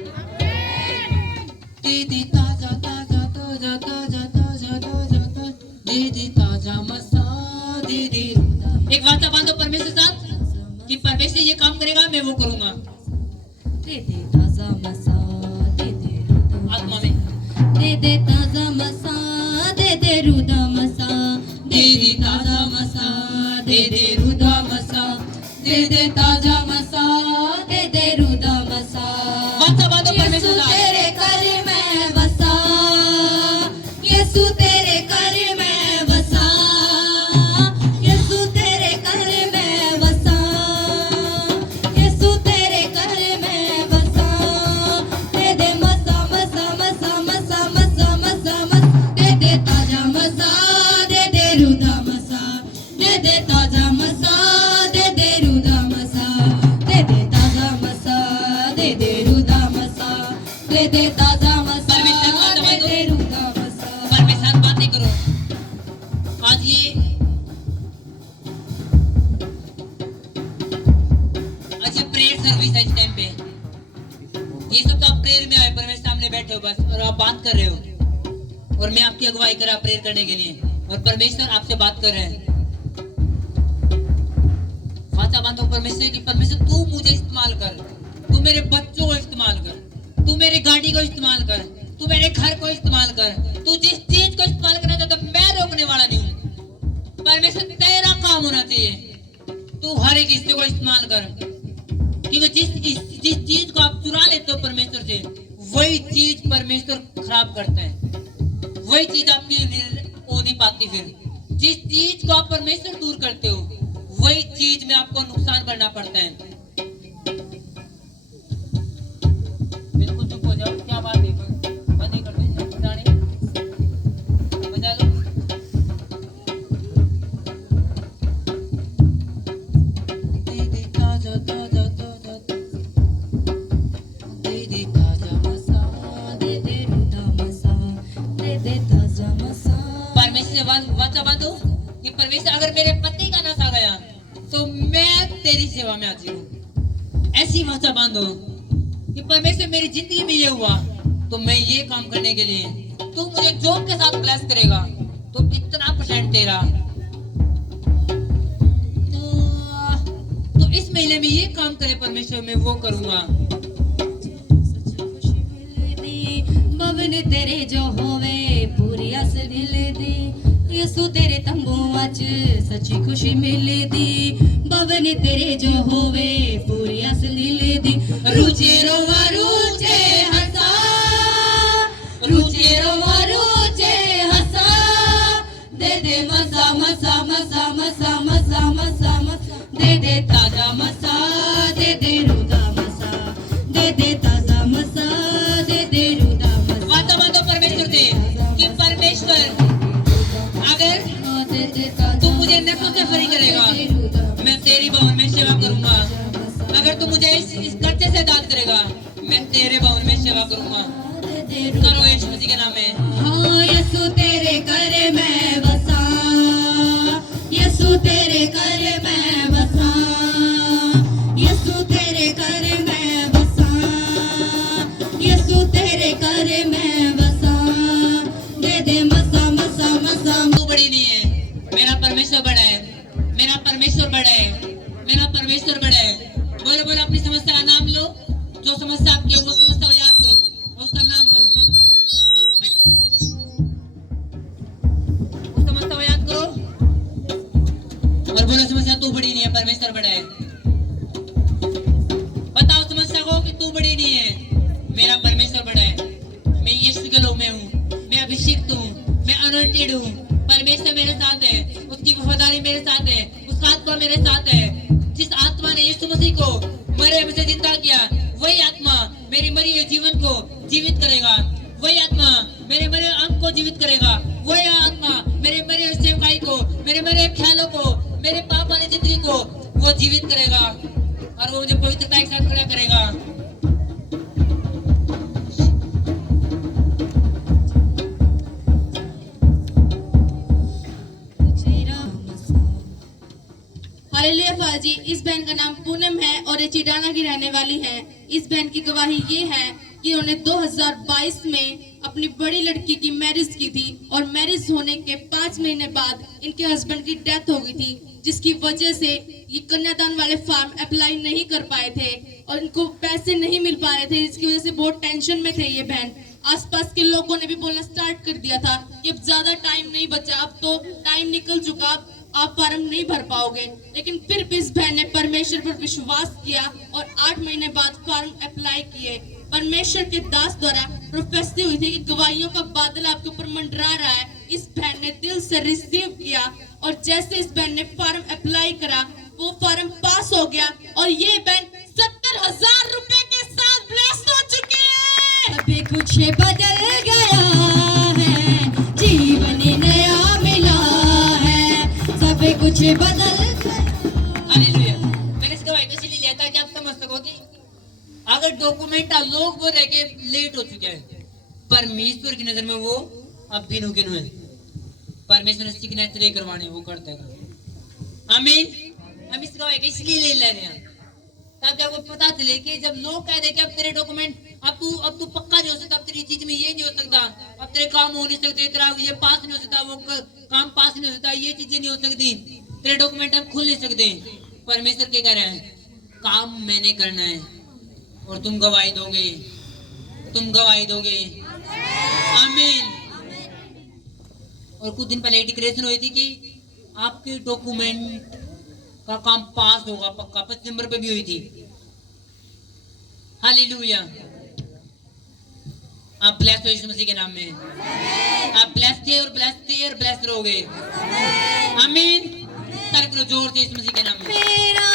दे दे ताजा ताजा ताजा ताजा ताजा ताजा ताजा, दे दे ताजा मसा, दे दे। एक वाचा बांधो परमेश्वर साथ कि परमेश्वर ये काम करेगा मैं वो करूंगा। दे दे ताजा मसा, दे दे आत्मा में दे दे ताजा मसा, दे दे रुदा मसा, दे दे ताजा मसा, दे दे रुदा मसा, दे दे ताजा मसा, दे दे रुदा मसा। वाचा बांधो परमेश्वर यीशु साथ। तेरे कर में बसा, यीशु तेरे कर में बसा, यीशु तेरे कर में बसा, यीशु तेरे कर में बसा। दे दे मसा मसा मसा मसा मसा मसा मसा, दे दे ताजा मसा, दे दे रुदा मसा, दे दे ताजा मसा, दे दे रुदा मसा, दे दे ताजा मसा, दे दे रुदा मसा, दे दे ताजा मसा, दे दे रुदा मसा। परमेश्वर साथ बातें करो। आज ये प्रेयर सर्विस है। इस टाइम पे ये सब तो आप प्रेयर में आए, परमेश्वर सामने बैठे हो बस, और आप बात कर रहे हो, और मैं आपकी अगुवाई करा प्रेयर करने के लिए, और परमेश्वर आपसे बात कर रहे हैं। वाचा बांधो परमेश्वर की, परमेश्वर तू मुझे इस्तेमाल कर, तू मेरे बच्चों को इस्तेमाल कर, तू मेरी गाड़ी को इस्तेमाल कर, तू मेरे घर को इस्तेमाल कर, तू जिस चीज को इस्तेमाल करना चाहता मैं रोकने वाला नहीं हूँ। परमेश्वर तेरा काम होना चाहिए, तू हर एक हिस्से को इस्तेमाल कर, क्योंकि जिस चीज को आप चुरा लेते हो परमेश्वर से, वही चीज परमेश्वर खराब करता है, वही चीज आपकी हो नहीं पाती। फिर जिस चीज को आप परमेश्वर दूर करते हो वही चीज में आपको नुकसान करना पड़ता है। बिल्कुल चुप हो जाओ, क्या बात है, बंद नहीं करते बजा लो। दे दे ताजा ताजा ताजा, दे दे ताजा मसा, दे दे रुदा मसा, दे दे ताजा मसा। परमेश्वर वाचा बांधो कि परमेश्वर अगर मेरे पति का नशा आ गया तो मैं तेरी सेवा में हाजिर हूँ। ऐसी वाचा बांधो कि परमेश्वर मेरी जिंदगी में ये हुआ तो मैं ये काम करने के लिए, तू मुझे जॉब के साथ ब्लेस करेगा तो इतना % तेरा, तो इस महीने में ये काम करे परमेश्वर मैं वो करूंगा। भवन तेरे जो होवे पूरी आस मिले दी, यीशु तेरे तंबुआ च सच्ची खुशी मिले दी। भवन तेरे जो होवे पूरी आस मिले दी, रुचे रोवा रुचे हंसा, रुचे रोवा रुचे हंसा, दे दे मसा मसा मसा मसा मसा मसा मसा, दे दे तू मुझे नफ्स से फ्री करेगा, मैं तेरी भवन में सेवा करूंगा। अगर तू मुझे इस कर्जे से आजाद करेगा, मैं तेरे भवन में सेवा करूंगा। करो यीशु मसीह के नाम में। हाँ यीशु तेरे घर में बसा, यीशु तेरे घर में बसा, यीशु तेरे घर में बसा, यीशु तेरे घर में बसा। दे दे मसा मसा मसा। तू बड़ी नहीं है, मेरा परमेश्वर बड़ा है, मेरा परमेश्वर बड़ा है, मेरा परमेश्वर बड़ा है। बोलो बोलो, अपनी समस्या का नाम लो। जो समस्या आपकी है वो समस्या को याद करो, उसका नाम लो। उस समस्या को याद करो और बोलो, समस्या तू बड़ी नहीं है, परमेश्वर बड़ा है। बताओ समस्या को कि तू बड़ी नहीं है, मेरा परमेश्वर बड़ा है। मैं यीशु के लोग में हूँ, मैं अभिषिक्त हूँ, मैं अनॉइंटेड हूँ। परमेश्वर मेरे साथ है, उसकी वफादारी मेरे साथ है, उसका आत्मा मेरे साथ है। जिस आत्मा ने यीशु मसीह को मरे में से जिंदा किया, वही आत्मा मेरी मरी हुई जीवन को जीवित करेगा। वही आत्मा मेरे मरे अंग को जीवित करेगा। वही आत्मा मेरे मरे हुए सेवकाई को, मेरे मरे ख्यालों को, मेरे पाप वाली जिंदगी को वो जीवित करेगा और वो मुझे पवित्रता के साथ खड़ा करेगा। हालेलुया फाजी। इस बहन का नाम पूनम है और ये चिडाना की रहने वाली है। इस बहन की गवाही ये है कि उन्होंने 2022 में अपनी बड़ी लड़की की मैरिज की थी और मैरिज होने के 5 महीने बाद इनके हस्बैंड की डेथ हो गई थी, जिसकी वजह से ये कन्यादान वाले फॉर्म अप्लाई नहीं कर पाए थे और इनको पैसे नहीं मिल पा रहे थे, जिसकी वजह से बहुत टेंशन में थे ये बहन। आसपास के लोगों ने भी बोलना स्टार्ट कर दिया था कि अब ज्यादा टाइम नहीं बचा, अब तो टाइम निकल चुका, आप फॉर्म नहीं भर पाओगे। लेकिन फिर भी इस बहन ने परमेश्वर पर विश्वास किया और 8 महीने बाद फॉर्म अप्लाई किए। परमेश्वर के दास द्वारा प्रोफेसी हुई थी कि गवाहियों का बादल आपके ऊपर मंडरा रहा है। इस बहन ने दिल से रिसीव किया और जैसे इस बहन ने फॉर्म अप्लाई करा, वो फॉर्म पास हो गया और ये बहन 70,000 रुपए के साथ ब्लेस्ड हो चुकी है। अभी कुछ बदल गया है, जीवन नया मिला है, सब कुछ बदल गया। हालेलुया। मैंने इस गवाही को इसलिए लिया था कि आप समझ सको कि अगर डॉक्यूमेंट लोग वो रह के लेट हो चुके हैं, परमेश्वर की नजर में वो अब भी नुकिन हुए। परमेश्वर ने सिग्नेचर करवाने वो करता है। आमीन। हम इस गवाही को इसलिए ले रहे हैं ताकि आपको पता चले कि जब लोग कह दे कि अब तेरे डॉक्यूमेंट अब तू पक्का नहीं हो सकता, अब तेरी चीज में ये नहीं हो सकता, अब तेरे काम हो नहीं सकते, तेरा ये पास नहीं हो सकता, वो काम पास नहीं हो सकता, ये चीजें नहीं हो सकती, तेरे डॉक्यूमेंट अब खुल नहीं सकते। परमेश्वर क्या कह रहे हैं? काम मैंने करना है और तुम गवाही दोगे, तुम गवाही दोगे। आमीन। और कुछ दिन पहले डिक्लेरेशन हुई थी कि आपके डॉक्यूमेंट का काम पास होगा पक्का, 25 नंबर पे भी हुई थी। हालेलुया। आप ब्लेस्ड हो यीशु मसीह के नाम में। आप ब्लेस्ड थे और ब्लेस्ड थे और ब्लेस्ड रहोगे। आमीन। तारीफ करो जोर से यीशु मसीह के नाम में। मेरा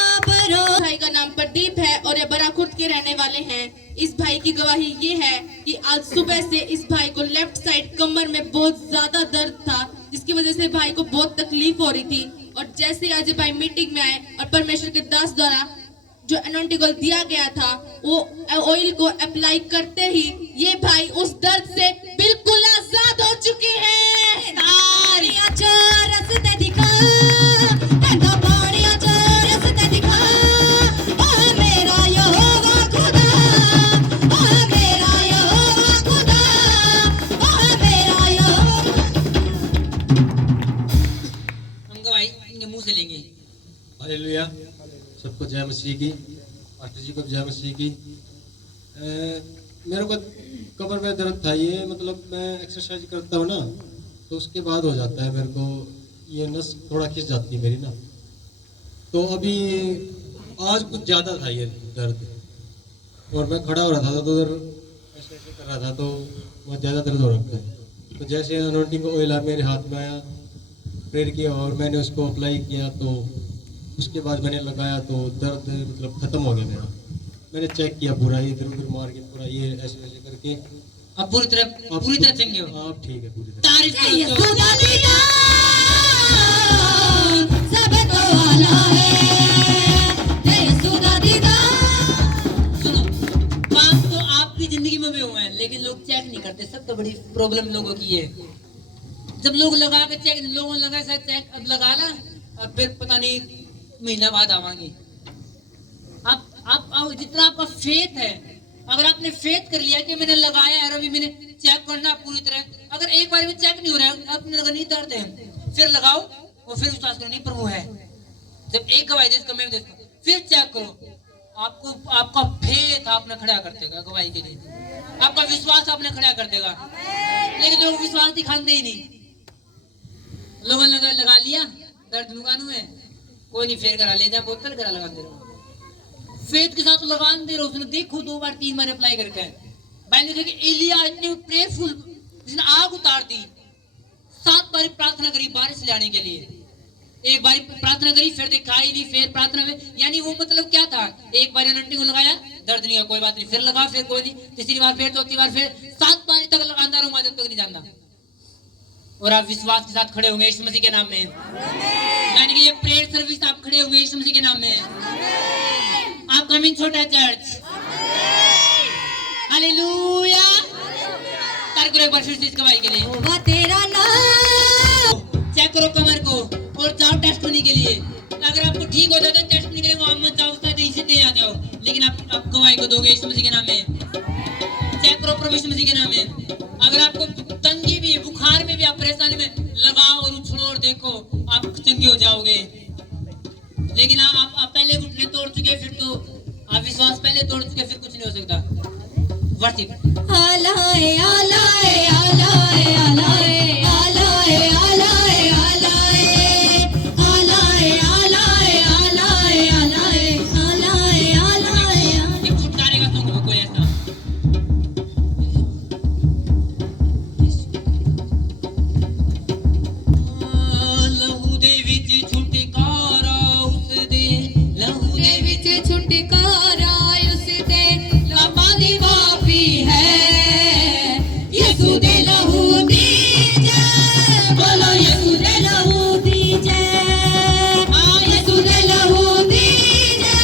भाई का नाम प्रदीप है और ये बराखुर्द के रहने वाले हैं। इस भाई की गवाही ये है कि आज सुबह से इस भाई को लेफ्ट साइड कमर में बहुत ज्यादा दर्द था, जिसकी वजह से भाई को बहुत तकलीफ हो रही थी। और जैसे आज भाई मीटिंग में आए और परमेश्वर के दास द्वारा जो अनॉइंटिंग ऑयल दिया गया था, वो ऑयल को अप्लाई करते ही ये भाई उस दर्द से बिल्कुल आजाद हो चुके हैं। तारियां चरसते दिखा, ऐसा पानियां चरसते दिखा, ओ मेरा यहोवा खुदा, ओ मेरा यहोवा खुदा, ओ मेरा यहोवा। हम गवाही इनके मुंह से लेंगे। हालेलुया। सबको जय मसीह की, पास्टर जी को जय मसीह की। मेरे को कमर में दर्द था, ये मतलब मैं एक्सरसाइज करता हूँ ना तो उसके बाद हो जाता है मेरे को, ये नस थोड़ा खिंच जाती है मेरी ना। तो अभी आज कुछ ज़्यादा था ये दर्द और मैं खड़ा हो रहा था तो उधर ऐसे ऐसे कर रहा था तो बहुत ज़्यादा दर्द हो रखा है। तो जैसे अनॉइंटिंग ऑयल मेरे हाथ में आया, प्रेयर किया और मैंने उसको अप्लाई किया, तो उसके बाद मैंने लगाया तो दर्द मतलब ख़त्म हो गया मेरा। मैंने चेक किया पूरा, इधर उधर मार के पूरा ये ऐसे ऐसे करके अब पूरी तरह चंगे हो। आप ठीक है पूरी तरह। तारीफ करो। यीशु का प्रॉब्लम लोगों की है। जब लोग लगा के चेक, लोगों ने लगा चेक, अब लगा ना, अब फिर पता नहीं महीना बाद आवांगे। आप जितना आपका फेथ है, अगर आपने फेथ कर लिया कि मैंने लगाया है और अभी मैंने चेक करना पूरी तरह, अगर एक बार भी चेक नहीं हो रहा है, आपने लगा नहीं दर्द है, फिर लगाओ और फिर विश्वास करो नहीं प्रभु है। जब एक गवाही दे, मैं फिर चेक करो, आपको आपका फेथ आपने खड़ा कर देगा गवाही के लिए, आपका विश्वास आपने खड़ा कर देगा। लेकिन लोग विश्वास दिखाते ही नहीं। लोगों ने लगा लिया दर्द दुकानों में, कोई नहीं, फेर करा ले जा, बोतल करा लगा दे रहा, फेथ के साथ लगा दे रहा। उसने देखो 2 बार 3 बार अप्लाई करके, मैंने देखा कि एलिया इतने प्रेयरफुल, जिसने आग उतार दी, 7 बार प्रार्थना करी बारिश लाने के लिए। एक बार प्रार्थना करी, फिर देखा ही नहीं, फिर प्रार्थना में, यानी वो मतलब क्या था, एक बार नंटी को लगाया, दर्द नहीं हुआ, कोई बात नहीं, फिर लगा, फिर कोई नहीं, तीसरी बार, फिर चौथी बार, फिर 7 बार तक लगाता रहूंगा जब तक नहीं जानना। और आप विश्वास के साथ खड़े होंगे यीशु मसीह के नाम में, यानी कि ये प्रेयर सर्विस आप खड़े होंगे यीशु मसीह के नाम में। आप कमिंग छोटा चर्च, हालेलुया। तार करो एक बार फिर से इस गवाही के लिए, वो तेरा नाम। चेक करो कमर को और जाओ टेस्ट होने के लिए। अगर आपको ठीक हो जाए तो टेस्ट होने के लिए वहां मत जाओ, उसका दे आ जाओ, लेकिन आप गवाही को दोगे यीशु मसीह के नाम में। चेक करो प्रभु यीशु मसीह के नाम में। अगर आपको तंगी भी, बुखार में भी, आप परेशानी में, लगाओ और उछलो और देखो, आप चंगे हो जाओगे। लेकिन आप पहले घुटने तोड़ चुके, फिर तो आप विश्वास पहले तोड़ चुके, फिर कुछ नहीं हो सकता। वर्शिप आलाए आलाए आलाए आलाए आलाए आलाए आलाए आलाए आलाए आलाए आलाए आलाए आलाए। एक छुटकारे का सॉन्ग हो कोई ऐसा। लहू दे विच छुटकारा उस दे, लहू दे विच छुटकारा उस दे, लापा दी माफी है, यीशु दे लहू दी जय, बोलो यीशु दे लहू दी जय, यीशु दे लहू दी जय,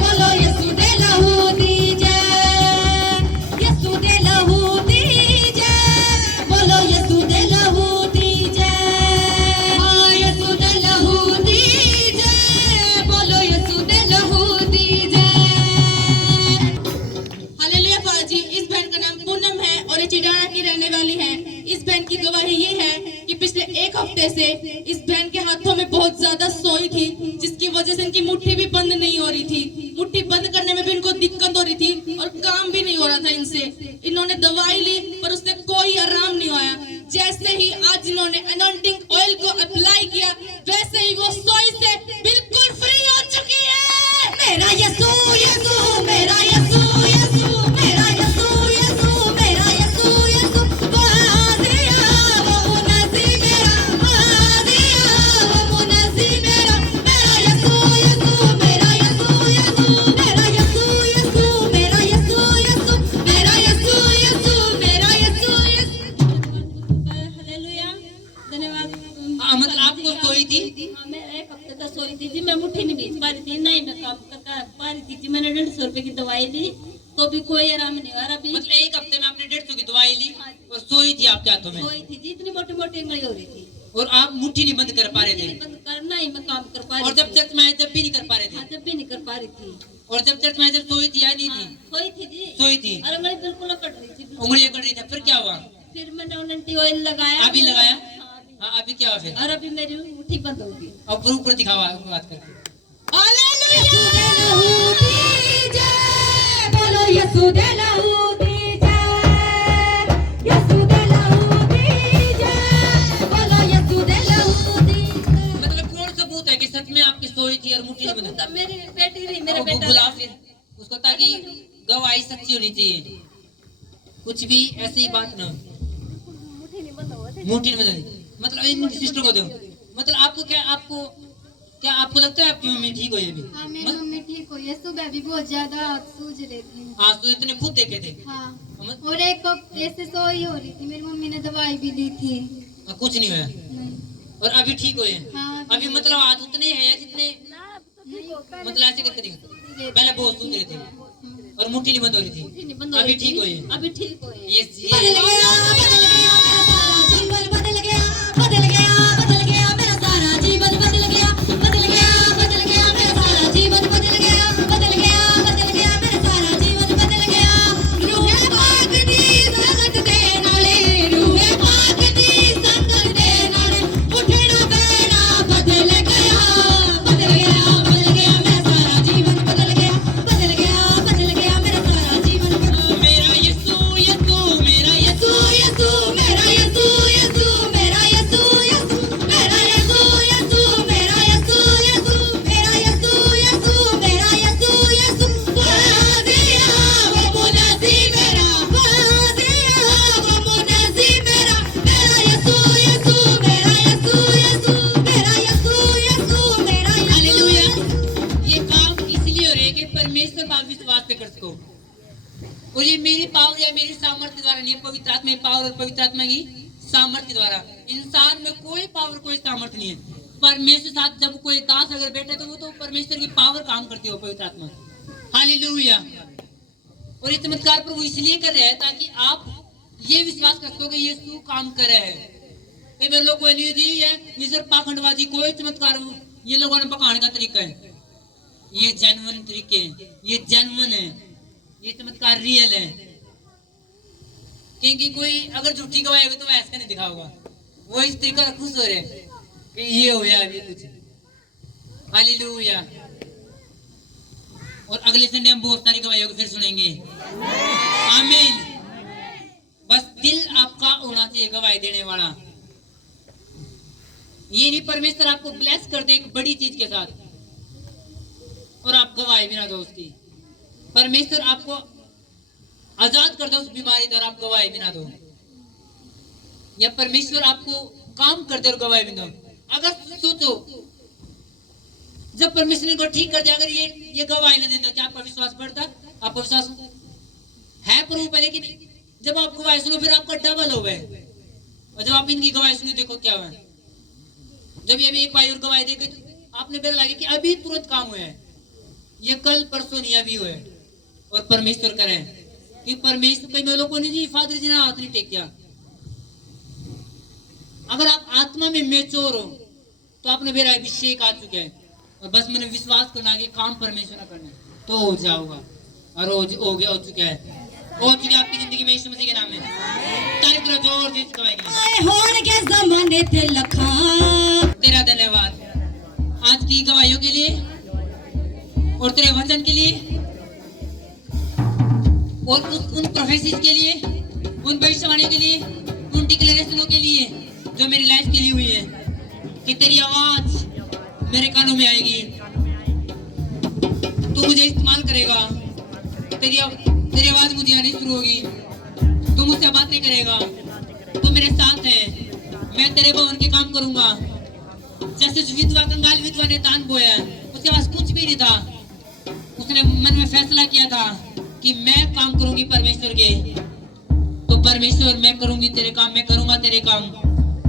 बोलो यीशु दे लहू दी जय, यीशु दे लहू दी जय, बोलो यीशु दे लहू दी जय, यीशु दे लहू दी जय, बोलो यीशु दे लहू दी जय। हालेलुया पाजी। इस बहन का नाम पूनम है और ये चिड़ियाना की रहने वाली है। इस बहन की गवाही ये है कि पिछले 1 हफ्ते से इस बहन के हाथों में बहुत ज्यादा सोई थी, जिसकी वजह से इनकी मुट्ठी भी बंद नहीं हो रही थी। मुट्ठी बंद करने में भी इनको दिक्कत हो रही थी और काम भी नहीं हो रहा था इनसे। इन्होंने दवाई ली पर उससे कोई आराम नहीं आया। जैसे ही आज इन्होंने अनॉइंटिंग ऑयल को अप्लाई किया, वैसे ही वो सोई से बिल्कुल फ्री हो चुकी है। मेरा यीशु यीशु, मेरा यीशु यीशु, मेरा यीशु यीशु, मेरा यीशु यीशु, वो आदिया वो मुनजी मेरा, आदिया वो मुनजी मेरा, मेरा यीशु यीशु, मेरा यीशु यीशु, मेरा यीशु यीशु, मेरा यीशु यीशु, मेरा यीशु यीशु, मेरा यीशु यीशु। हालेलुया, धन्यवाद। मतलब आपको सोई थी? हाँ, मैं 1 हफ्ते तक सोई थी जी। मैं मुट्ठी नहीं बेच पा रही थी, नहीं मैं काम कर पा रही थी जी। मैंने 150 रुपए की दवाई ली तो भी कोई आराम नहीं हुआ। अभी मतलब 1 हफ्ते में आपने 150 की दवाई ली और सोई थी आपके हाथों में, सोई थी जी, इतनी मोटी मोटी उंगली हो रही थी और आप मुट्ठी नहीं बंद कर पा रहे थे, बंद करना ही मैं काम कर पा रही और जब थी। चर्च में आए जब भी नहीं कर पा रहे हाँ, थे, जब भी नहीं कर पा रही थी। और जब चर्च में आए जब सोई थी या नहीं हाँ, थी? सोई थी जी, सोई थी और उंगली बिल्कुल अकड़ रही थी, बिल्कुल। उंगलियां कट रही थी, फिर क्या हुआ? फिर मैंने उन्नति ऑयल लगाया। अभी लगाया? हाँ, अभी। हाँ अभी क्या हुआ फिर? और अभी मेरी मुट्ठी बंद होगी। अब ऊपर दिखावा बात करके। यीशु दे लहू दी जय, बोलो यीशु दे लहू दी जय, यीशु दे लहू दी जय, बोलो यीशु दे लहू दी जय। मतलब कौन सबूत है कि सच में आपकी सोई थी और मुट्ठी नहीं बंद? तब मेरी बेटी रही, मेरा वो बेटा बुला फिर उसको, ताकि गवाही सच्ची होनी चाहिए, कुछ भी ऐसी बात ना हो। मुट्ठी नहीं बंद, मतलब इन सिस्टर को दो। मतलब आपको लगता है आपकी मम्मी ठीक हुई अभी? हाँ, मेरी मम्मी ठीक हुई है। सुबह भी बहुत ज्यादा सूझ रही थी। आज तो इतने खुद देखे थे। हाँ, और एक कप ऐसे सोई हो रही थी। मेरी मम्मी ने दवाई भी दी थी। कुछ नहीं हुआ नहीं। और अभी ठीक हुए हैं? हाँ, अभी मतलब आज उतने हैं जितने, मतलब ऐसे करके नहीं, पहले बहुत सूझ रहे थे और मुट्ठी नहीं बंद हो रही थी, मुट्ठी नहीं बंद हो अभी रही ठीक थी, हुई है। अभी ठीक हुई है। ये बदल गया मेरा सारा जीवन, बदल गया, बदल गया, बदल गया मेरा सारा जीवन, बदल गया, बदल गया, बदल गया मेरा सारा जीवन, बदल गया, बदल गया, बदल गया मेरा सारा जीवन, बदल गया। रूहे पाक दी संगत दे नाले, रूहे पाक दी संगत दे नाले, उठना बैठना बदल गया, बदल गया, बदल गया मेरा सारा जीवन, बदल गया, बदल गया, बदल गया मेरा सारा जीवन, मेरा यीशु यीशु मेरा यीशु यीशु मेरा यीशु यीशु मेरा यीशु यीशु मेरा यीशु यीशु मेरा यीशु यीशु मेरा यीशु यीशु मेरा यीशु यीशु वादिया वो मुनाजी मेरा, वादिया वो मुनाजी मेरा, मेरा यीशु यीशु मेरा यीशु यीशु मेरा यीशु यीशु मेरा हालेलुया। ये काम इसलिए हो रहा है कि परमेश्वर पर आप विश्वास पे कर सको। और ये मेरी पावर या मेरी सामर्थ्य द्वारा नहीं, पवित्र आत्मा की पावर और पवित्र आत्मा की सामर्थ्य द्वारा। इंसान में कोई पावर कोई सामर्थ्य नहीं है। परमेश्वर साथ जब कोई दास अगर बैठे तो वो तो परमेश्वर की पावर काम करती है, पवित्र आत्मा। हालेलुया। और ये चमत्कार प्रभु इसलिए कर रहे हैं ताकि आप ये विश्वास कर सको कि यीशु काम कर रहे हैं। कई बार लोग कोई नहीं दी है, ये सिर्फ पाखंडबाजी, कोई चमत्कार ये लोगों ने पकाने का तरीका है। ये जेन्युइन तरीके हैं, ये जेन्युइन है, ये चमत्कार रियल है। क्योंकि कोई अगर झूठी गवाही होगी तो वो ऐसा नहीं दिखा होगा, वो इस तरीके से खुश हो रहे हैं कि ये हो गया अभी कुछ। हालेलुया। और अगले संडे हम बहुत सारी गवाहियों को फिर सुनेंगे। आमीन। बस दिल आपका होना चाहिए गवाही देने वाला। ये नहीं परमेश्वर आपको ब्लेस कर दे एक बड़ी चीज के साथ और आप गवाही भी ना दो उसकी। परमेश्वर आपको आजाद कर दो उस बीमारी द्वारा, आप गवाही भी ना दो। या परमेश्वर आपको काम कर दे और गवाही भी दो। अगर सोचो जब परमेश्वर ने को ठीक कर दिया, अगर ये गवाही ना देता क्या आपका विश्वास बढ़ता? आपका विश्वास है प्रभु पे, लेकिन जब आप गवाही सुनो फिर आपका डबल हो गए। और जब आप इनकी गवाही सुनो देखो क्या हुआ। जब ये भी एक भाई और गवाही देखे तो आपने पता लगे कि अभी तुरंत काम हुआ है, ये कल परसों नहीं अभी हुए। और परमेश्वर करे कि परमेश्वर कई लोगों ने जी फादर जी ने हाथ नहीं टेकिया। अगर आप आत्मा में मेच्योर हो तो आपने मेरा अभिषेक आ चुका है और बस मैंने विश्वास करना कि काम परमेश्वर ने करना है तो हो जाओगा। और हो गया, हो चुका है, हो चुका है आपकी जिंदगी में यीशु मसीह के नाम में। तारीफ करो जोर से गवाही होड़ के ज़माने थे लखा। तेरा धन्यवाद आज की गवाहियों के लिए और तेरे वचन के लिए और उन प्रोफेसिस के लिए, उन भविष्यवाणियों के लिए, उन डिक्लेरेशनों के लिए जो मेरी लाइफ के लिए हुई है कि तेरी आवाज मेरे कानों में आएगी, तू मुझे इस्तेमाल करेगा, तेरी आवाज मुझे आनी शुरू होगी, तू मुझसे बातें करेगा, तू मेरे साथ है, मैं तेरे भवन के काम करूंगा। जैसे विधवा कंगाल विधवा ने दान बोया, उसके पास कुछ भी नहीं था, उसने मन में फैसला किया था कि मैं काम करूंगी परमेश्वर के, तो परमेश्वर मैं करूंगी तेरे काम, मैं करूंगा तेरे काम।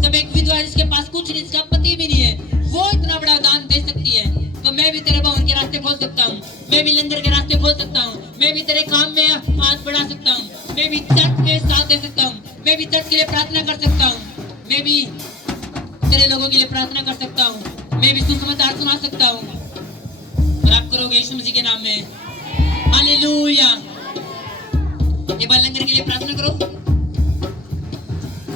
जब एक विधवा जिसके पास कुछ नहीं, जिसका पति भी नहीं है, वो इतना बड़ा दान दे सकती है, तो मैं भी तेरे भवन के रास्ते खोल सकता हूँ, मैं भी लंगर के रास्ते खोल सकता हूँ, मैं भी तेरे काम में हाथ बढ़ा सकता हूँ, मैं भी चर्च में साथ दे सकता हूँ, मैं भी चर्च के लिए प्रार्थना कर सकता हूँ, मैं भी तेरे लोगों के लिए प्रार्थना कर सकता हूँ, मैं भी सुसमाचार सुना सकता हूँ। और आप करोगे यीशु मसीह के नाम में। हालेलुया। एक बार लंगर के लिए प्रार्थना करो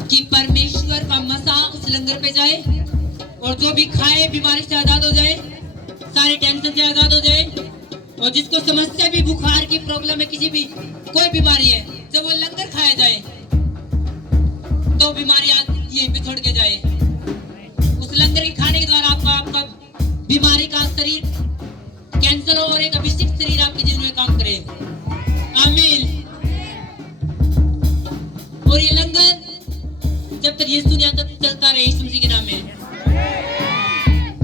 कि परमेश्वर का मसा उस लंगर पे जाए और जो भी खाए बीमारी से आजाद हो जाए, सारे टेंशन से आजाद हो जाए। और जिसको समस्या भी, बुखार की प्रॉब्लम है, किसी भी कोई बीमारी है, जब वो लंगर खाया जाए तो बीमारी यहीं पे छोड़ के जाए। उस लंगर के खाने के द्वारा आपका बीमारी का शरीर कैंसर हो और एक अभिषेक शरीर आपके जीवन में काम करे। आमीन। और ये लंगर जब तक यीशु नहीं आता चलता रहे यीशु मसीह के नाम में।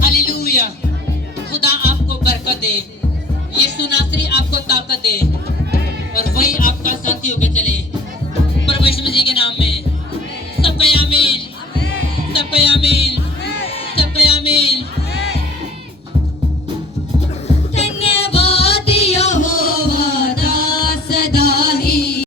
हालेलुया। खुदा आपको बरकत दे, यीशु नासरी आपको ताकत दे।